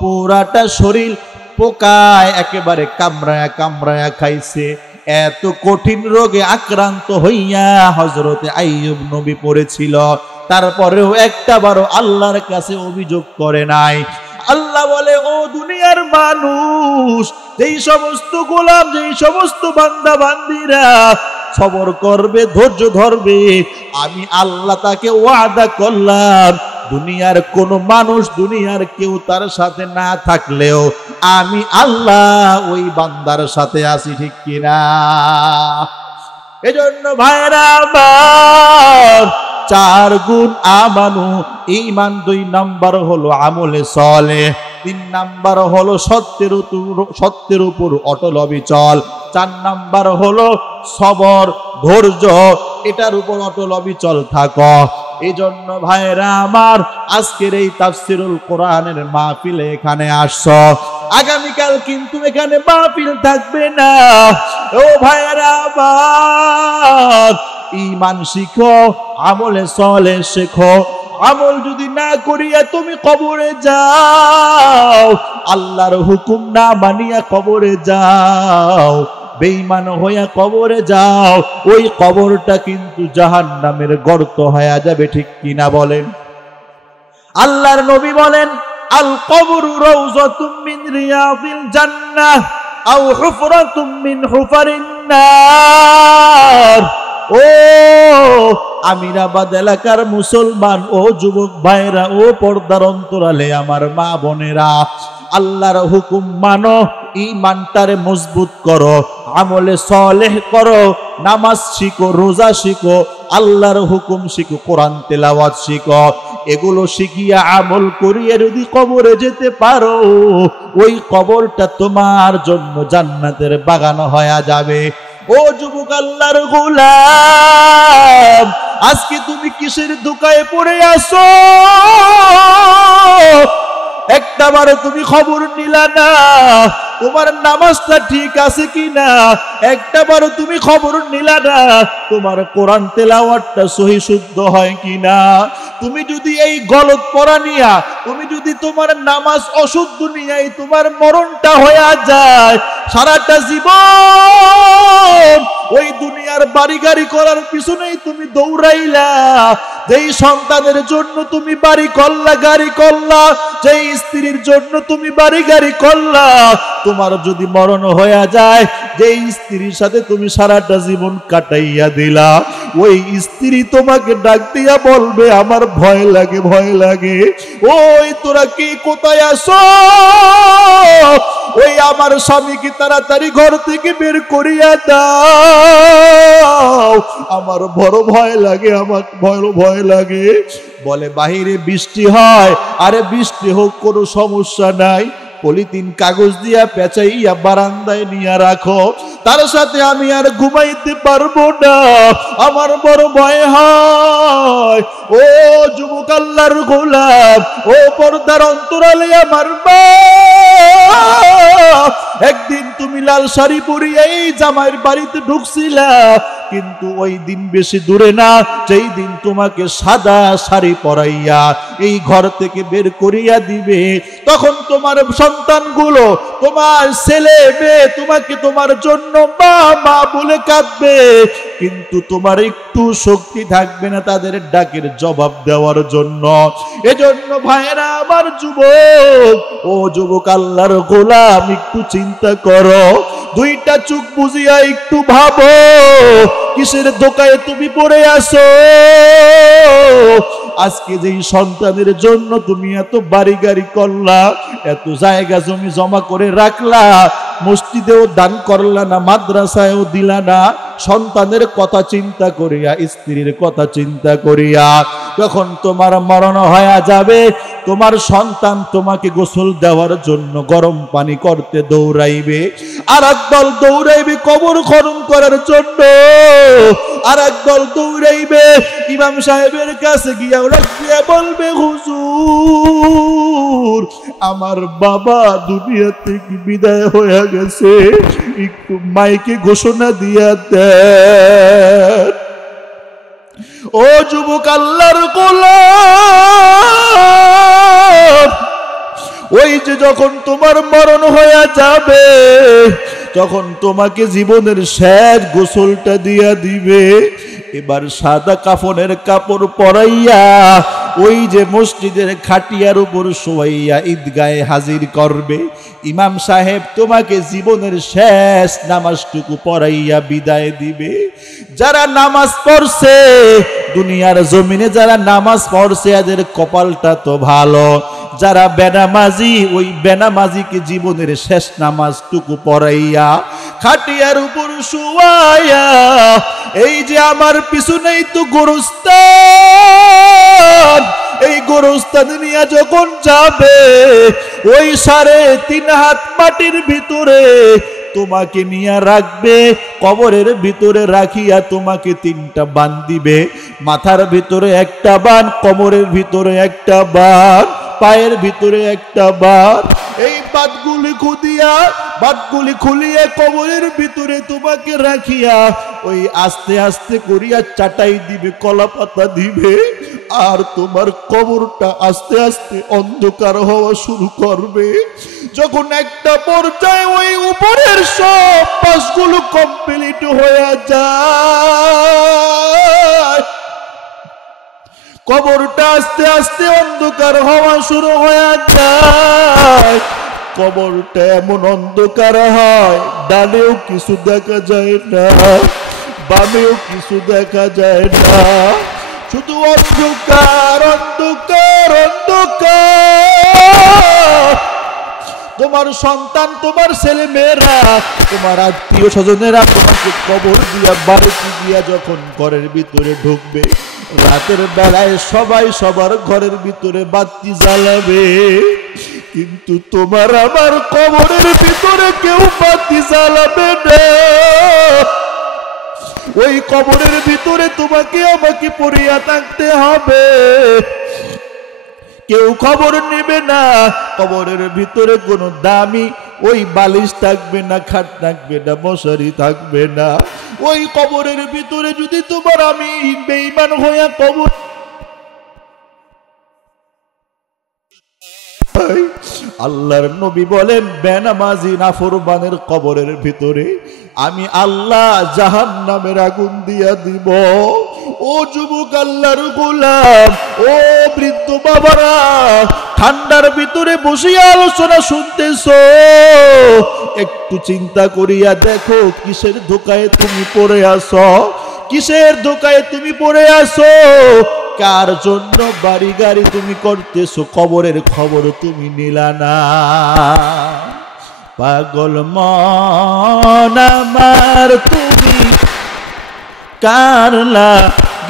পুরাটা শরীর পোকায় একেবারে কামড়ায়া কামড়ায়া খাইছে। এত কঠিন রোগে আক্রান্ত হইয়া হযরতে আইয়ুব নবী পড়েছিল, তারপরেও একটাবারও আল্লাহর কাছে অভিযোগ করে নাই। আল্লাহ বলে, ও দুনিয়ার মানুষ, যেই সমস্ত গোলাম, যেই সমস্ত বান্দা বান্দিরা সবর করবে, ধৈর্য ধরবে, আমি আল্লাহ তাকে ওয়াদা করলাম দুনিয়ার কোন মানুষ, দুনিয়ার কেউ তার সাথে না থাকলেও আমি আল্লাহ ওই বান্দার সাথে আছি, ঠিক কিনা? এজন্য ভাইরা আমার, 4 গুণ আমানু, ঈমান 2 নাম্বার হলো আমলে সালেহ, 3 নাম্বার হলো সত্যের উপর অটল অবিচল, 4 নাম্বার হলো সবর, ধৈর্য, এটার উপর অটল অবিচল থাকো। এজন্য ভাইরা আমার, আজকের এই তাফসীরুল কোরআনের মাহফিলে এখানে আসছো, আগামীকাল কিন্তু এখানে মাহফিল থাকবে না। ও ভাইরা আমার, ঈমান শিখো, আমলে সালেহ শেখো। আমল যদি না করিয়া তুমি কবরে যাও, আল্লাহর হুকুম না মানিয়া কবরে যাও, বেঈমান হইয়া কবরে যাও, ওই কবরটা কিন্তু জাহান্নামের গর্ত হয়ে যাবে, ঠিক কিনা বলেন? আল্লাহর নবী বলেন, আল কবরু রাউযাতুম মিন রিয়াদিল জান্নাহ আও হুফরাতুম মিন হুফারিন নার। ও আমিরাবাদ এলাকার মুসলমান, ও যুবক ভাইরা, ও পর্দার অন্তরালে আমার মা বোনেরা, আল্লাহর হুকুম মানো, ঈমানটারে মজবুত করো, আমলে সালেহ করো, নামাজ শিখো, রোজা শিখো, আল্লাহর হুকুম শিখো, কোরআন তেলাওয়াত শিখো। এগুলো শিখিয়া আমল করিয়ে যদি কবরে যেতে পারো, ওই কবরটা তোমার জন্য জান্নাতের বাগান হয়ে যাবে। ও যুবক আল্লাহর গোলাম, আজকে তুমি কিসের ধোঁকায় পড়ে আসো? একটাবারও তুমি খবর নিলা না তোমার নামাজটা ঠিক আছে কিনা, একটাবারও তুমি খবর নিলা না তোমার কোরআন তেলাওয়াতটা সহি শুদ্ধ হয় কিনা। তুমি যদি এই গলত পড়া নিয়া, তুমি যদি তোমার নামাজ অশুদ্ধ নিয়ে তোমার মরণটা হয়ে যায়, সারাটা জীবন ওই দুনিয়ার বাড়ি গাড়ি করার পিছনেই তুমি দৌড়াইলা, যেই সন্তানের জন্য তুমি বাড়ি করলা, গাড়ি করলা, যেই স্ত্রীর জন্য তুমি বাড়ি গাড়ি করলা, তোমার যদি মরণ হয়ে যায়, যেই স্ত্রীর সাথে তুমি সারাটা জীবন কাটাইয়া দিলা, ওই স্ত্রী তোমাকে ডাক দিয়া বলবে, আমার ভয় লাগে, ভয় লাগে। ওই তোরা কি কোথায় আসো? ওই আমার স্বামীকে তাড়াতাড়ি ঘর থেকে বের করিয়া দাও, আমার বড় ভয় লাগে, আমার বড় ভয় লাগে। বলে বাহিরে বৃষ্টি হয়, আরে বৃষ্টি হোক, কোনো সমস্যা নাই, পলিথিন কাগজ দিয়া পেঁচাইয়া বারান্দায় নিয়ে রাখো, তার সাথে আমি আর ঘুমাইতে পারবো না, আমার বড় ভয় হয়। ও যুবক আল্লাহর গোলাম, ও পর্দার অন্তরালে আমার মা, একদিন তুমি লাল শাড়ি পরিয়া এই জামাইয়ের বাড়িতে ঢুকছিলা, কিন্তু ওই দিন বেশি দূরে না, যেই দিন তোমাকে সাদা শাড়ি পরাইয়া এই ঘর থেকে বের করিয়া দিবে, তখন তোমার সন্তানগুলো, তোমার ছেলে মেয়ে তোমাকে তোমার জন্য মা মা বলে কাঁদবে, কিন্তু তোমার একটু শক্তি থাকবে না তাদের ডাকের জবাব দেওয়ার জন্য। এজন্য ভাইরা আমার, যুবক, ও যুবক আল্লাহর গোলাম, একটু চিন্তা করো, 2টা চোখ বুঝিয়া একটু ভাবো, কিসের ধোঁকায় তুমি পড়ে আসো? আজকে যেই সন্তানের জন্য তুমি এত বাড়ি গাড়ি করলা, এত জায়গা জমি জমা করে রাখলা, মসজিদেও দান করলা না, মাদ্রাসায়ও দিলা না, সন্তানের কথা চিন্তা করিয়া, স্ত্রীর কথা চিন্তা করিয়া, যখন তোমার মরণ হয়ে যাবে, তোমার সন্তান তোমাকে গোসল দেওয়ার জন্য গরম পানি করতে দৌড়াইবে, আর একদল দৌড়াইবে কবর খনন করার জন্য, আর একদল দৌড়াইবে ইমাম সাহেবের কাছে গিয়া বলবে, হুজুর হুজুর আমার বাবা দুনিয়া থেকে বিদায় হয়ে গেছে, একটু মাইকে ঘোষণা দিয়া দেন। ও যুবক আল্লাহর গোলাম, ওই যে যখন তোমার মরণ হয়ে যাবে, তখন তোমাকে জীবনের শেষ গোসলটা দিয়া দিবে। এবার সাদা কাফনের কাপড় পরাইয়া ওই যে মসজিদের খাটিয়ার উপর শোয়াইয়া ঈদগাহে হাজির করবে। ইমাম সাহেব তোমাকে জীবনের শেষ নামাজটুকু পড়াইয়া বিদায় দিবে। যারা নামাজ পড়ছে দুনিয়ার জমিনে, যারা নামাজ পড়ছে এদের কপালটা তো ভালো। যারা বেনামাজি, ওই বেনামাজিকে জীবনের শেষ নামাজটুকু পড়াইয়া খাটিয়ার উপর শুয়াইয়া, এই যে আমার পিছনেই তো গোরস্থান, এই গোরস্থান নিয়ে যখন যাবে ওই 3.5 হাত মাটির ভিতরে তোমাকে নিয়ে রাখবে। কবরের ভিতরে রাখিয়া তোমাকে 3টা বান দিবে। মাথার ভিতরে একটা বান, কোমরের ভিতরে একটা বান, পায়ের ভিতরে একটা বান। এই বাতগুলি খুলিয়া কবরের ভিতরে তোমাকে রাখিয়া ওই আস্তে আস্তে করিয়া চাটাই দিবে, কলা পাতা দিবে। আর তোমার কবরটা আস্তে আস্তে অন্ধকার হওয়া শুরু করবে। যখন একটা পর্যায়ে ওই উপরের সব পাশগুলো কমপ্লিট হয়ে যায়, কবরটা আস্তে আস্তে অন্ধকার হওয়া শুরু হয়ে যায়। কবরটা এমন অন্ধকার হয়, ডানেও কিছু দেখা যায় না, বামেও কিছু দেখা যায় না, শুধু অন্ধকার অন্ধকার অন্ধকার। তোমার সন্তান, তোমার ছেলে মেয়েরা, তোমার আত্মীয় স্বজনেরা তোমাকে কবর দিয়া বাড়িতে গিয়া যখন ঘরের ভিতরে ঢুকবে, রাতের বেলায় সবাই সবার ঘরের ভিতরে বাতি জ্বালাবে, কিন্তু তোমার আমার কবরের ভিতরে কেউ বাতি জ্বালাবে না। ওই কবরের ভিতরে তোমাকে আমাকে পড়িয়া থাকতে হবে, কেউ খবর নেবে না। কবরের ভিতরে কোনো দামি ওই বালিশ থাকবে না, খাট থাকবে না, মশারি থাকবে না। ওই কবরের ভিতরে যদি তোমার আমি বেঈমান হইয়া কবর, আল্লাহর নবী বলেন বেনামাজি নাফরমানের কবরের ভিতরে আমি আল্লাহ জাহান্নামের আগুন দিয়া দিব। ও যুবক আল্লাহর গোলাম, ও বৃদ্ধ বাবারা, ঠান্ডার ভিতরে বসিয়া আলোচনা শুনতেছো, একটু চিন্তা করিয়া দেখো কিসের ধোকায় তুমি পড়ে আসো, কিসের ধোকায় তুমি পড়ে আসো, কার জন্য বাড়ি গাড়ি তুমি করতেছো, কবরের খবর তুমি নিলা না। পাগল মন আমার তুমি কারলা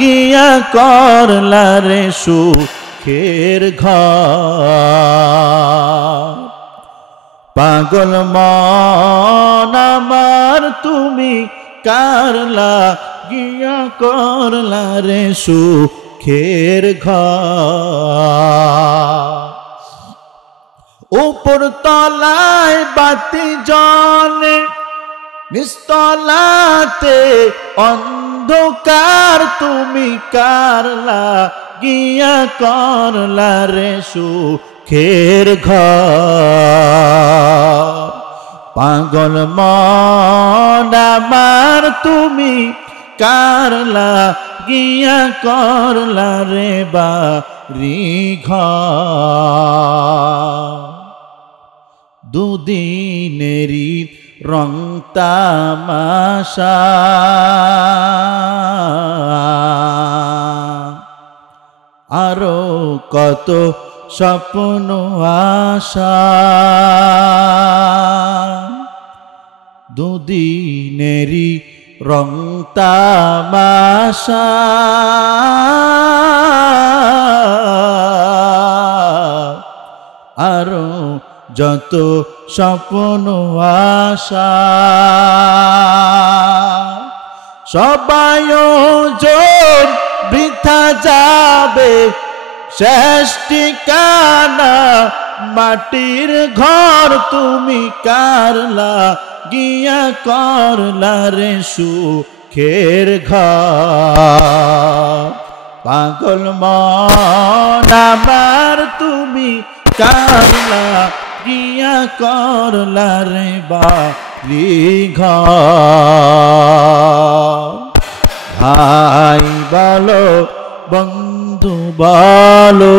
গিয়া করলা রে সুখের ঘর। পাগল মন আমার তুমি কারলা গিয়া করলা রে সুখের ঘর। উপর তলায় বাতি জ্বলে, নিস্তলাতে অন্ধকার, তুমি কারলা গিয়া করলা রে সুখের ঘর। পাগল মন আমার তুমি কারলা গিয়া করলা রে বাড়ি ঘর। দুদিনেরই রং তামাশা, আরো কত স্বপ্ন আশা। দুদিনেরই রং তামাশা, আরো যত স্বপ্ন আশা। সবাই বৃথা যাবে, শেষ ঠিকানা মাটির ঘর তুমি কারলা গিয়া করলা রে সুখের ঘর পাগল মন আমার তুমি কারলা গিয়া করলা রে বাড়ি ঘর ভাই বলো বন্ধু বলো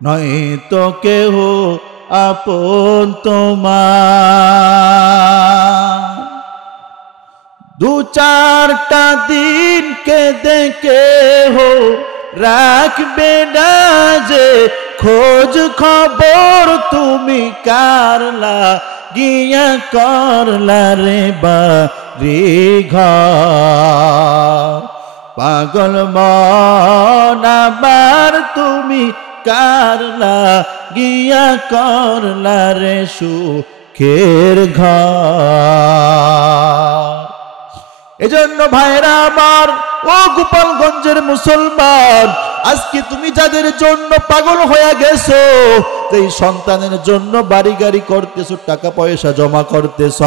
নয়তো কেহ আপন তোমার দু চারটা দিন কেঁদে কেহ রাখবে না যে খোঁজ খবর তুমি কারলা গিয়া করলা রে বাড়ি ঘর পাগল মন আমার তুমি কারলা গিয়া করলা রে সুখের ঘর এজন্য ভাইরা আমার ও গোপালগঞ্জের মুসলমান আজকে তুমি যাদের জন্য পাগল হয়ে গেছো এই সন্তানের জন্য বাড়ি গাড়ি করতেছো টাকা পয়সা জমা করতেছ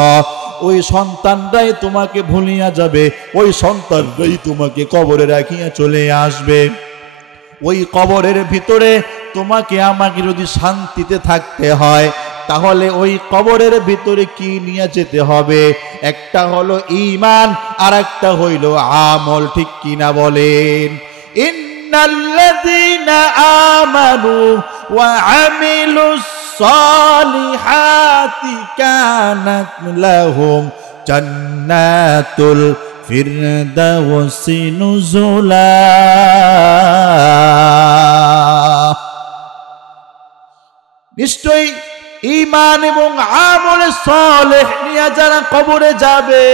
ওই সন্তানরাই তোমাকে ভুলিয়া যাবে ওই সন্তানরাই তোমাকে কবরে রাখিয়া চলে আসবে ওই কবরের ভিতরে তোমাকে আমাকে যদি শান্তিতে থাকতে হয় তাহলে ওই কবরের ভিতরে কি নিয়ে যেতে হবে একটা হলো ঈমান আর একটা হইল আমল ঠিক কিনা বলেন ইন্নাল্লাযীনা আমানু ওয়া আমিলুস সালিহাতি কানাত লাহুম জান্নাতুল ফিরদাউসি নুজুলা নিশ্চয়ই ঈমান এবং আমলে সালেহ নিয়ে যারা কবরে যাবে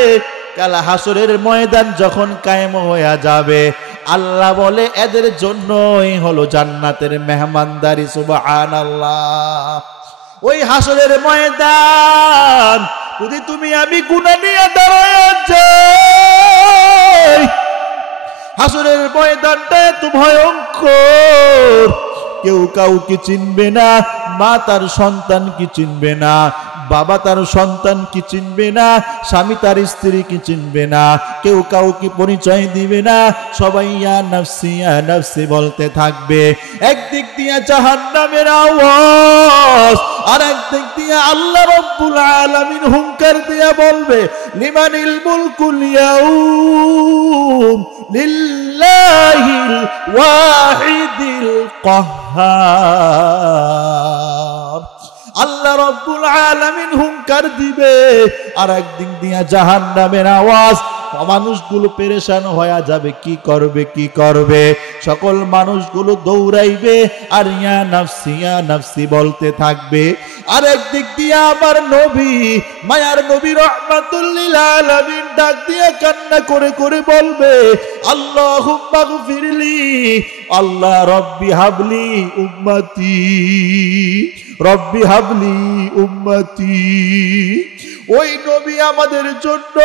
কাল হাসরের ময়দান যখন কায়েম হয়ে যাবে আল্লাহ বলে এদের জন্যই হলো জান্নাতের মেহমানদারি সুবহানাল্লাহ ওই হাসরের ময়দান যদি তুমি আমি গুনাহ নিয়ে দাঁড়ায় যাই হাসরের ময়দানটা এত ভয়ঙ্কর কেউ কাউকে চিনবে না মা তার সন্তানকে চিনবে না বাবা তার সন্তানকে চিনবে না স্বামী তার স্ত্রীকে চিনবে না কেউ কাউকে পরিচয় দিবে না সবাই ইয়া নাফসি বলতে থাকবে একদিক দিয়ে জাহান্নামের আওয়াজ আর একদিক দিয়ে আল্লাহ রাব্বুল আলামিন হুঙ্কার দিয়ে বলবে লিমানিল মুলকুল ইয়াউম লিল্লাহিল ওয়াহিদিল কাহ্হার আল্লাহ রাব্বুল আলামিন হুঙ্কার দিবে আর একদিন দিয়া জাহান্নামের আওয়াজ মানুষগুলো পেরেশান হয়ে যাবে কি করবে সকল মানুষগুলো দৌড়াইবে আর ইয়া নাফসি বলতে থাকবে আর একদিক দিয়ে আবার নবী মায়ার নবী রাহমাতুল লিল আলামিন ডাক দিয়ে কান্না করে করে বলবে আল্লাহুম্মা গফিরলি আল্লাহ রব্বি হাবলি উম্মতি ওই নবী আমাদের জন্য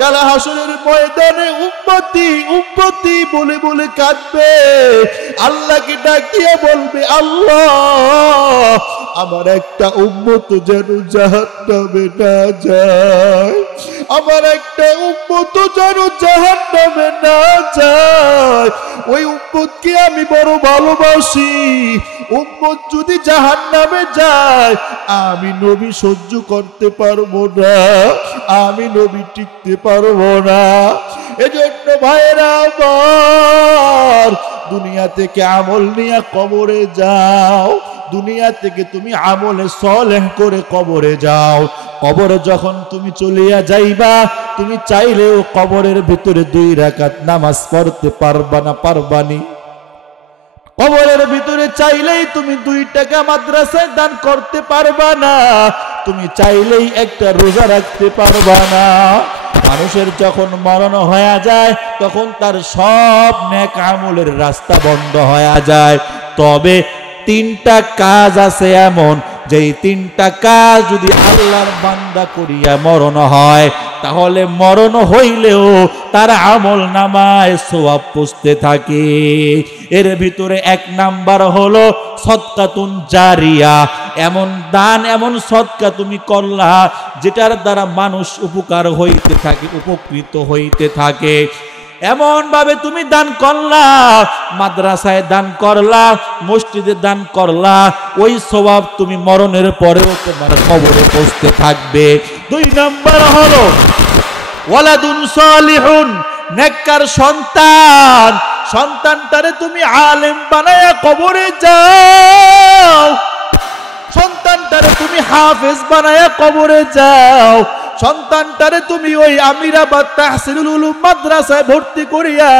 কাল হাসরের ময়দানে উম্মতি বলে বলে কাঁদবে আল্লাহকে ডাক দিয়ে বলবে আল্লাহ আমার একটা উম্মত যেন জাহান্নামে না যায় আমার একটা উম্মত যেন জাহান্নামে না যায় ওই উম্মতকে আমি বড় ভালোবাসি উম্মত যদি জাহান্নামে যায় আমি নবী সহ্য করতে পারবো না আমি নবী টিকতে পারবো না এজন্য ভাইরা আমার দুনিয়া থেকে আমল নিয়ে কবরে যাও দুনিয়া থেকে তুমি আমলে সালেহ করে কবরে যাও কবরে যখন তুমি চলিয়া যাইবা তুমি চাইলেও কবরের ভিতরে 2 রাকাত নামাজ পড়তে পারবানি কবরের ভিতরে চাইলেই তুমি 2 টাকা মাদ্রাসায় দান করতে পারবা না তুমি চাইলেই একটা রোজা রাখতে পারবা না মানুষের যখন মরণ হয়ে যায় তখন তার সব নেক আমলের রাস্তা বন্ধ হয়ে যায় তবে 3টা কাজ আছে এমন যেই 3টা কাজ যদি আল্লাহর বান্দা করিয়া মরণ হয় তাহলে মরণ হইলেও তার আমল নামায় সওয়াব পৌঁছতে থাকে। এর ভিতরে এক নাম্বার হলো সদকাতুন জারিয়া, এমন দান এমন সদকা তুমি করলা যেটার দ্বারা মানুষ উপকার হইতে থাকে, উপকৃত হইতে থাকে। এমন ভাবে তুমি দান করলা, মাদ্রাসায় দান করলা, মসজিদে দান করলা, ওই সওয়াব তুমি মরণের পরেও তোমার কবরে পৌঁছতে থাকবে। দুই নাম্বার হলো ওয়ালাদুন সালিহুন, নেককার সন্তান, সন্তানটারে তুমি আলেম বানায়া কবরে যাও, সন্তানটারে তুমি হাফেজ বানায়া কবরে যাও, সন্তানটারে তুমি ওই আমিরাবাদ তাহসিলুল উলুম মাদ্রাসায় ভর্তি করিয়া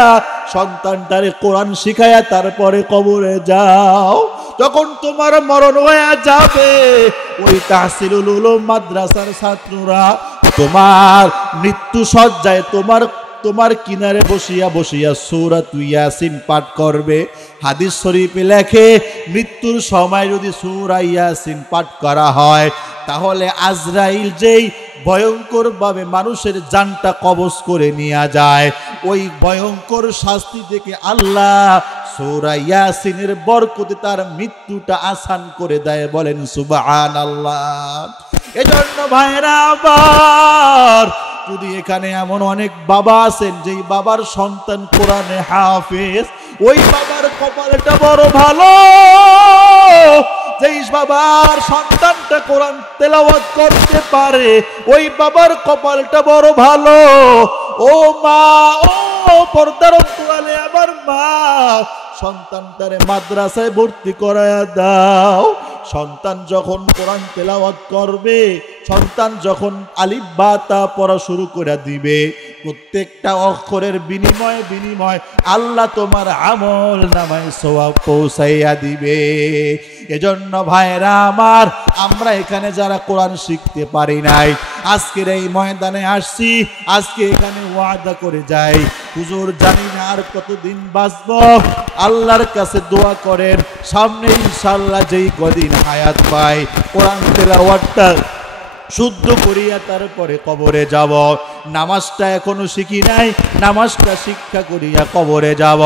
সন্তানটারে কোরআন শিখায়া তারপরে কবরে যাও। যখন তোমার মরণ হয়ে যাবে, ওই তাহসিলুল উলুম মাদ্রাসার ছাত্ররা তোমার মৃত্যু সজ্জায় তোমার কিনারে বসিয়া বসিয়া সূরাতুল ইয়াসিন পাঠ করবে। হাদিস শরীফে লেখে, মৃত্যুর সময় যদি সূরা ইয়াসিন পাঠ করা হয়, তাহলে আজরাইল যেই ভয়ঙ্কর ভাবে মানুষের জানটা কবজ করে নিয়ে যায়, ওই ভয়ঙ্কর শাস্তি থেকে আল্লাহ সূরা ইয়াসিনের বরকতে তার মৃত্যুটা আসান করে দেয়। বলেন সুবহানাল্লাহ। এজন্য ভাইরা, আবার যদি এখানে এমন অনেক বাবা আছেন যেই বাবার সন্তান কোরআনে হাফেজ, ওই বাবার কপালটা বড় ভালো, যেই বাবার সন্তানটা কোরআন তেলাওয়াত করতে পারে, ওই বাবার কপালটা বড় ভালো। ও মা, ও পর্দার অন্তরালে আমার মা, সন্তানটারে মাদ্রাসায় ভর্তি করায়া দাও। সন্তান যখন কোরআন তেলাওয়াত করবে, সন্তান যখন আলিফ বা তা পড়া শুরু করে দিবে, প্রত্যেকটা অক্ষরের বিনিময় আল্লাহ তোমার আমল নামায় সওয়াব পৌঁছাইয়া দিবে। এজন্য ভাইরা আমার, আমরা এখানে যারা কোরআন শিখতে পারি নাই, আজকের এই ময়দানে আসছি, আজকে এখানে ওয়াদা করে যাই, হুজুর জানি না আর কতদিন বাঁচবো, আল্লাহর কাছে দোয়া করেন সামনে ইনশাআল্লাহ যেই কদিন হায়াত পাই, কোরআন তেলাওয়াতটা শুদ্ধ করিয়া তারপরে কবরে যাব। নামাজটা এখনো শিখি নাই, নামাজটা শিক্ষা করিয়া কবরে যাব।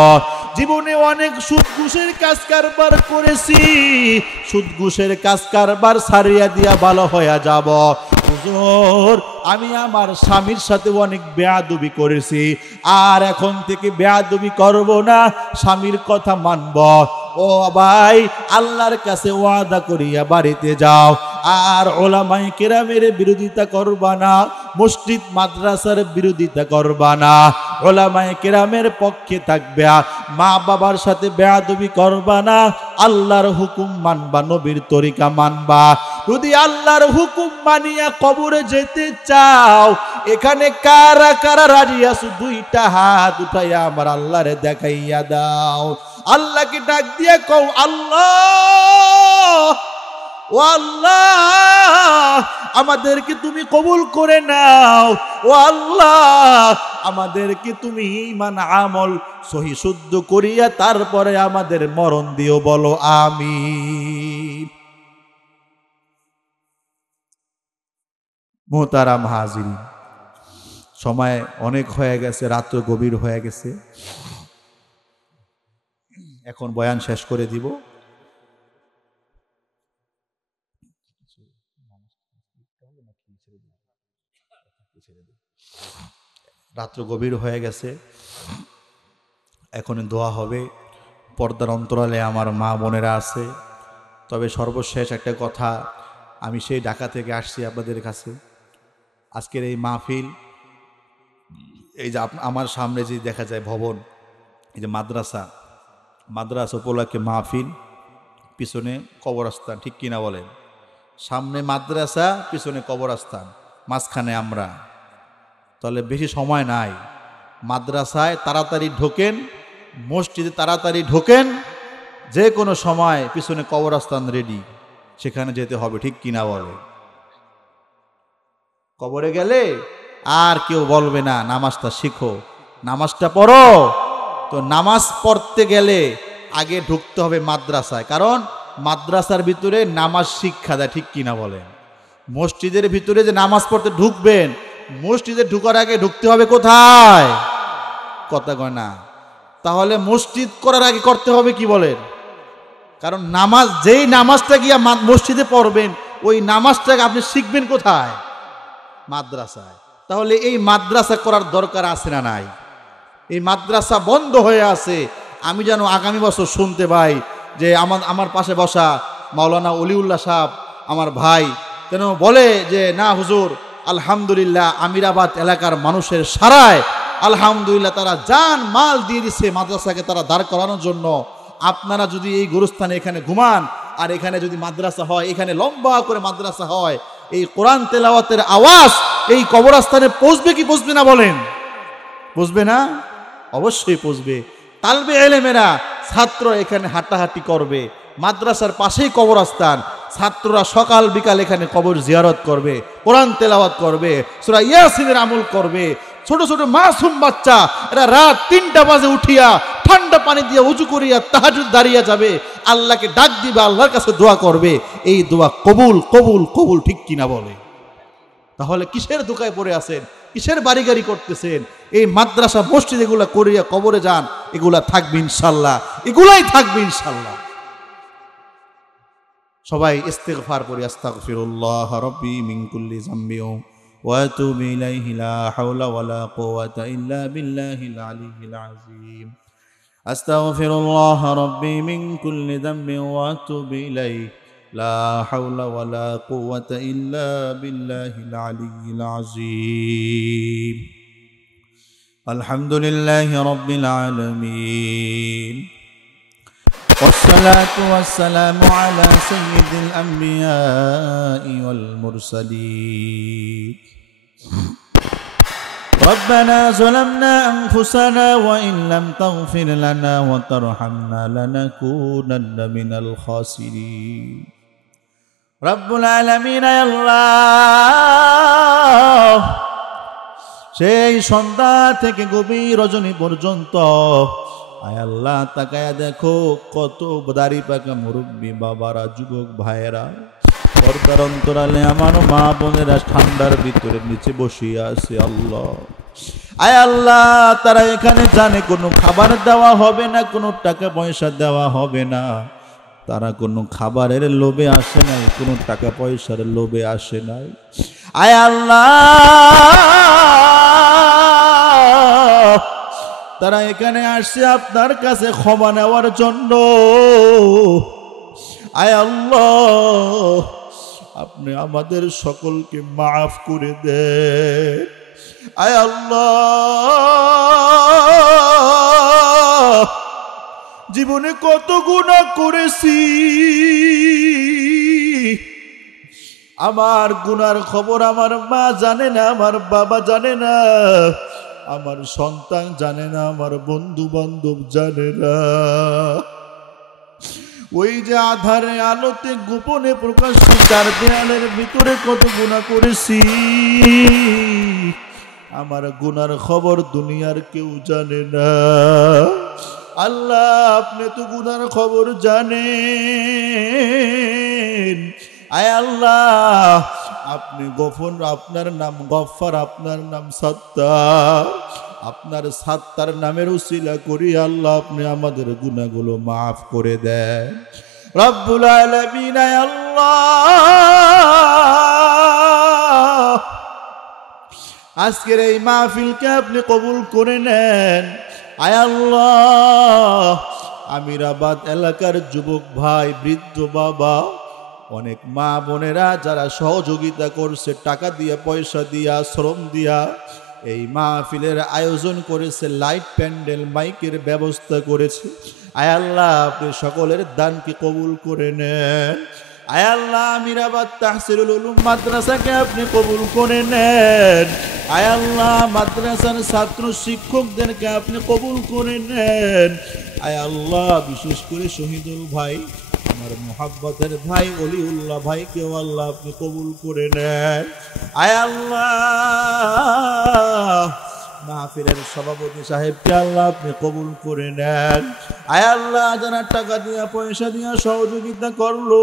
জীবনে অনেক সুদ ঘুষের কাজ কারবার করেছি, সুদ ঘুষের কাজ কারবার ছাড়িয়া দিয়া ভালো হইয়া যাব। হুজুর, আমি আমার স্বামীর সাথে অনেক বেয়াদবি করেছি, আর এখন থেকে বেয়াদবি করব না, স্বামীর কথা মানব। ও ভাই, আল্লাহর কাছে ওয়াদা করিয়া বাড়িতে যাও, আর ওলামায়ে কেরামের বিরোধিতা করবা না, মসজিদ মাদ্রাসার বিরোধিতা করবা না, ওলামায়ে কেরামের পক্ষে থাকবে, মা বাবার সাথে বেয়াদবি করবা না, আল্লাহর হুকুম মানবা, নবীর তরিকা মানবা। যদি আল্লাহর হুকুম মানিয়া কবরে যেতে চাও, এখানে কারা কারা রাজি আছো? দুইটা হাত উঠাইয়া আমার আল্লাহরে দেখাইয়া দাও। আল্লাহকে ডাক দিয়া কও, আল্লাহ, ও আল্লাহ, আমাদেরকে তুমি কবুল করে নাও। ও আল্লাহ, আমাদেরকে তুমি ঈমান আমল সহি শুদ্ধ করিয়া তারপরে আমাদের মরণ দিও। বলো আমিন। মোহতারাম হাজির, সময় অনেক হয়ে গেছে, রাত্র গভীর হয়ে গেছে, এখন বয়ান শেষ করে দিব। রাত্র গভীর হয়ে গেছে, এখন দোয়া হবে। পর্দার অন্তরালে আমার মা বোনেরা আছে। তবে সর্বশেষ একটা কথা, আমি সেই ঢাকা থেকে আসছি আপনাদের কাছে। আজকের এই মাহফিল, এই যে আমার সামনে যে দেখা যায় ভবন, এই যে মাদ্রাসা উপলক্ষে মাহফিল, পিছনে কবরস্থান, ঠিক কিনা বলেন? সামনে মাদ্রাসা, পিছনে কবরস্থান, মাঝখানে আমরা। তাহলে বেশি সময় নাই, মাদ্রাসায় তাড়াতাড়ি ঢোকেন, মসজিদে তাড়াতাড়ি ঢোকেন, যে কোনো সময় পিছনে কবরস্থান রেডি, সেখানে যেতে হবে, ঠিক কিনা বলে? কবরে গেলে আর কেউ বলবে না নামাজটা শিখো, নামাজটা পড়ো। তো নামাজ পড়তে গেলে আগে ঢুকতে হবে মাদ্রাসায়, কারণ মাদ্রাসার ভিতরে নামাজ শিক্ষা দেয়, ঠিক কিনা বলেন? মসজিদের ভিতরে যে নামাজ পড়তে ঢুকবেন, মসজিদে ঢোকার আগে ঢুকতে হবে কোথায়? কথা কয় না। তাহলে মসজিদ করার আগে করতে হবে কি বলেন? কারণ নামাজ, যেই নামাজটা গিয়া মসজিদে পড়বেন, ওই নামাজটাকে আপনি শিখবেন কোথায়? মাদ্রাসায়। তাহলে এই মাদ্রাসা করার দরকার আছে না নাই? এই মাদ্রাসা বন্ধ হয়ে আছে। আমি যেন আগামী বছর শুনতে পাই যে আমার পাশে বসা মাওলানা অলিউল্লাহ সাহেব আমার ভাই যেন বলে যে না হুজুর আলহামদুলিল্লাহ আমিরাবাদ এলাকার মানুষের সারায় আলহামদুলিল্লাহ তারা জান মাল দিয়ে দিচ্ছে মাদ্রাসাকে তারা দাঁড় করানোর জন্য। আপনারা যদি এই গোরস্থানে এখানে ঘুমান আর এখানে যদি মাদ্রাসা হয়, এখানে লম্বা করে মাদ্রাসা হয়, এই কোরআন তেলাওয়াতের আওয়াজ এই কবরস্থানে পৌঁছবে কি পৌঁছবে না বলেন? পৌঁছবে না? অবশ্যই পৌঁছবে। তালবে এলেমেরা ছাত্র এখানে হাঁটাহাঁটি করবে, মাদ্রাসার পাশেই কবরস্থান, ছাত্ররা সকাল বিকাল এখানে কবর জিয়ারত করবে, কোরআন তেলাওয়াত করবে, সূরা ইয়াসিনের আমল করবে। ছোট ছোট মাসুম বাচ্চা এরা রাত 3টা বাজে উঠিয়া ঠান্ডা পানি দিয়ে উজু করিয়া তাহাজ্জুদ দাঁড়িয়ে যাবে, আল্লাহকে ডাক দিবে, আল্লাহর কাছে দোয়া করবে। এই দোয়া কবুল কবুল কবুল, ঠিক কিনা বলে? তাহলে কিসের দোকায় পড়ে আছেন? কিসের বাড়িগাড়ি করতেছেন? এই মাদ্রাসা মসজিদ এগুলা করিয়া কবরে যান, এগুলা থাকবে ইনশাল্লাহ, এগুলাই থাকবে ইনশাল্লাহ। সবাই ইস্তিগফার করি, আস্তাগফিরুল্লাহ রাব্বি মিন কুল্লি যামবি ওয়া আতুবু ইলাইহি লা হাওলা ওয়ালা কুওয়াতা ইল্লা বিল্লাহিল আলিয়্যিল আযীম। আস্তাগফিরুল্লাহ রাব্বি মিন কুল্লি যামবি ওয়া আতুবু ইলাইহি লা হাওলা ওয়ালা কুওয়াতা ইল্লা বিল্লাহিল আলিয়্যিল আযীম। আলহামদুলিল্লাহি রাব্বিল আলামিন। والصلاة والسلام على سيد الأنبياء والمرسلين. ربنا ظلمنا أنفسنا وإن لم تغفر لنا وترحمنا لنكونن من الخاسرين. رب العالمين يا الله, সেই সন্ধ্যা থেকে গভীর রজনী পর্যন্ত আয় আল্লাহ তাকায়া দেখো কত দাড়ি পাকা মুরব্বী বাবারা, যুবক ভাইয়েরা, পর্দার অন্তরালে আমার মা বোনেরা ঠান্ডার ভিতরে নিচে বসিয়া আছে। আল্লাহ আয় আল্লাহ, তারা এখানে জানে কোনো খাবার দেওয়া হবে না, কোনো টাকা পয়সা দেওয়া হবে না। তারা কোনো খাবারের লোভে আসে নাই, কোনো টাকা পয়সার লোভে আসে নাই। আয় আল্লাহ, তারা এখানে আসছে আপনার কাছে ক্ষমা নেওয়ার জন্য। আয় আল্লাহ, আপনি আমাদের সকলকে মাফ করে দেন। আয় আল্লাহ, জীবনে কত গুনাহ করেছি, আমার গুনার খবর আমার মা জানে না, আমার বাবা জানে না, আমার সন্তান জানে না, আমার বন্ধু বান্ধব জানে না। ওই যে আধারে আলোতে গোপনে প্রকাশ্যে চার দেয়ালের ভিতরে কত গুনাহ করেছি, আমার গুনার খবর দুনিয়ার কেউ জানে না। আল্লাহ, আপনি তো গুনার খবর জানেন। আয় আল্লাহ, আপনি গফর, আপনার নাম গফফার, আপনার নাম সাত্তার, আপনার সাত্তার নামের উসিলা করি আল্লাহ আপনি আমাদের গুনাহগুলো মাফ করে দেন। রব্বুল আলামিন, আয় আল্লাহ, আজকের এই মাহফিলকে আপনি কবুল করে নেন। আয় আল্লাহ, আমিরাবাদ এলাকার যুবক ভাই, বৃদ্ধ বাবা, অনেক মা বোনেরা যারা সহযোগিতা করছে, টাকা দিয়া, পয়সা দিয়া, শ্রম দিয়া এই মাহফিলের আয়োজন করেছে, লাইট প্যান্ডেল মাইকের ব্যবস্থা করেছে। আয় আল্লাহ, আপনি সকলের দানকে কবুল করে নেন। আয় আল্লাহ, আমিরাবাদ তাহসিলুল উলুম মাদ্রাসাকে আপনি কবুল করে নেন। আয় আল্লাহ, মাদ্রাসার ছাত্র শিক্ষকদেরকে আপনি কবুল করে নেন। আয় আল্লাহ, বিশেষ করে শহীদুল ভাই, আমার মুহাব্বতের ভাই অলিউল্লাহ ভাইকেও আল্লাহ আপনি কবুল করে নেন। আয় আল্লাহ, মাহফিলের সভাপতি সাহেবকে আল্লাহ আপনি কবুল করে নেন। আয় আল্লাহ, যারা টাকা দিয়া, পয়সা দিয়া সহযোগিতা করলো,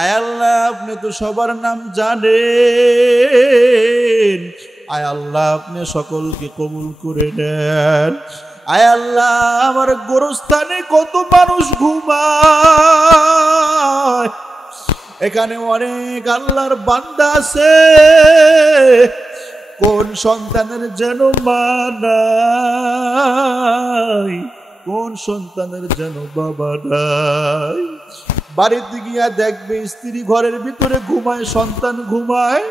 আয় আল্লাহ, আপনি তো সবার নাম জানেন। আয় আল্লাহ আপনি সকলকে কবুল করে নেন। আয় আল্লাহ আমার গোরস্থানে কত মানুষ ঘুমায়, এখানে অনেক আল্লাহর বান্দা আছে, কোন সন্তানের যেন মা নাই, কোন সন্তানের যেন বাবা নাই। বাড়িতে গিয়া দেখবে স্ত্রী ঘরের ভিতরে ঘুমায়, সন্তান ঘুমায়,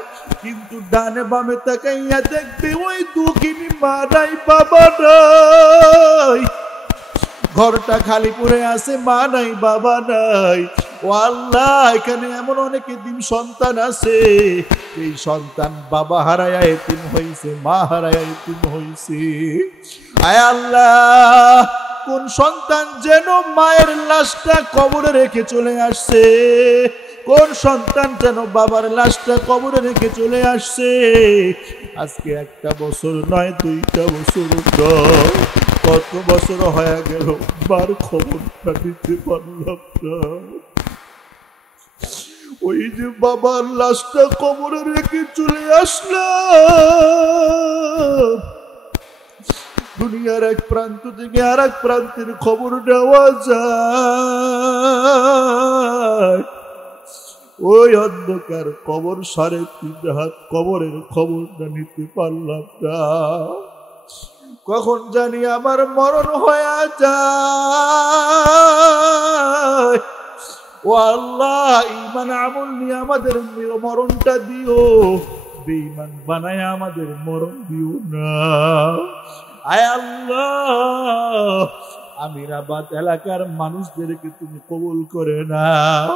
কিন্তু ডানে বামে তাকাইয়া দেখবে ওই দুঃখিনী মা নাই বাবা নাই, ঘরটা খালি পড়ে আছে, মা নাই বাবা নাই। ও আল্লাহ এখানে এমন অনেক এতিম সন্তান আছে, এই সন্তান বাবা হারায়া এতিম হইছে, মা হারায়া এতিম হইছে। আয় আল্লাহ কোন সন্তান যেন মায়ের লাশটা কবরে রেখে চলে আসছে, কোন সন্তান যেন বাবার লাশটা কবরে রেখে চলে আসছে, আজকে একটা বছর নয়, 2টা বছর নয়, কত বছর হয়ে গেল বার খবরটা দিতে পারলাম না। ওই যে বাবার লাশটা কবরে রেখে চলে আসলাম, দুনিয়ার এক প্রান্ত থেকে আর এক প্রান্তের খবর নেওয়া যায়, ওই অন্ধকার কবর 3.5 হাত কবরের খবরটা নিতে পারলাম না। কখন জানি আমার মরণ হয়ে যায়। ও আল্লাহ ঈমান আমল নিয়ে আমাদের মরণটা দিও, বেঈমান বানায় আমাদের মরণ দিও না। আয় আল্লাহ আমিরাবাদ এলাকার মানুষদেরকে তুমি কবুল করে নাও,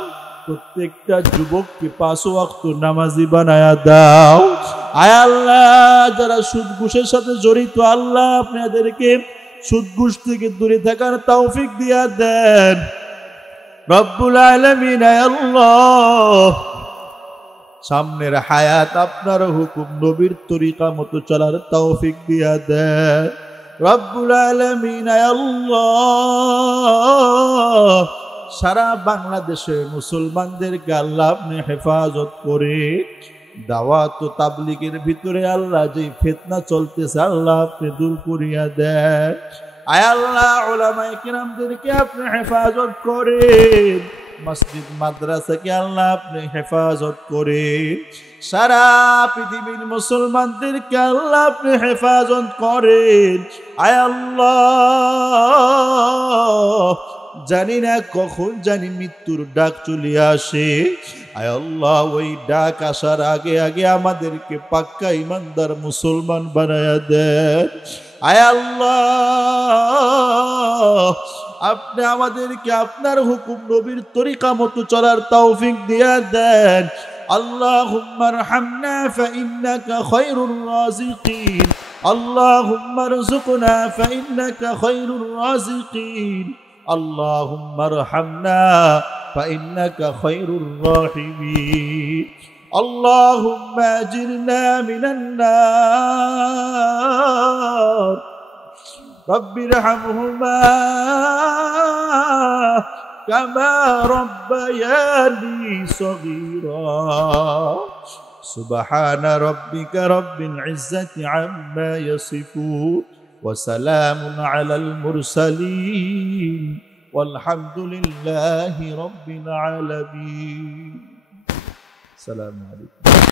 প্রত্যেকটা যুবককে 5 ওয়াক্ত নামাজি বানায়া দাও। আয় আল্লাহ যারা সুদ ঘুষের সাথে জড়িত, আল্লাহ আপনাদেরকে সুদ ঘুষ থেকে দূরে থাকার তৌফিক দিয়া দেন রব্বুল আলামিন। আয় আল্লাহ সামনের হায়াত আপনার হুকুম নবীর তরিকা মতো চলার তৌফিক দিয়া দেন রব্বুল আলামিন। আয় আল্লাহ সারা বাংলাদেশের মুসলমানদেরকে আল্লাহ আপনি হেফাজত করে, দাওয়াত ও তাবলীগের ভিতরে আল্লাহ যে ফিতনা চলতেছে আল্লাহ আপনি দূর করিয়া দেন। আয় আল্লাহ উলামায়ে কিরামদেরকে আপনি হেফাজত করেন, মসজিদ মাদ্রাসাকে আল্লাহ আপনি হেফাজত করেন, সারা পৃথিবীর মুসলমানদেরকে আল্লাহ আপনি হেফাজত করেন। আয় আল্লাহ জানি না কখন জানি মৃত্যুর ডাক চলে আসে, আয় আল্লাহ ওই ডাক আসার আগে আগে আমাদেরকে পাক্কা ইমানদার মুসলমান বানায়া দেন। আয় আল্লাহ আপনি আমাদেরকে আপনার হুকুম নবীর তরিকা মতো চলার তৌফিক দিয়া দেন। আল্লাহুম্মা আরহামনা ফাইন্নাকা খায়রুর রাযিকিন, আল্লাহুম্মা আরযুকনা ফাইন্নাকা খায়রুর রাযিকিন, আল্লাহুম্মা আরহামনা ফাইন্নাকা খায়রুর রাহিমিন, আল্লাহুম্মা আজিরনা মিনান নার, রব্বিরহামহুমা কামা রব্বায়ানি সগীরা। সুবহানা রাব্বিকা রাব্বিল ইজ্জাতি আম্মা ইয়াসিফুন ওয়া সালামুন আলাল মুরসালিন ওয়ালহামদুলিল্লাহি রাব্বিল আলামিন। আসসালামু আলাইকুম।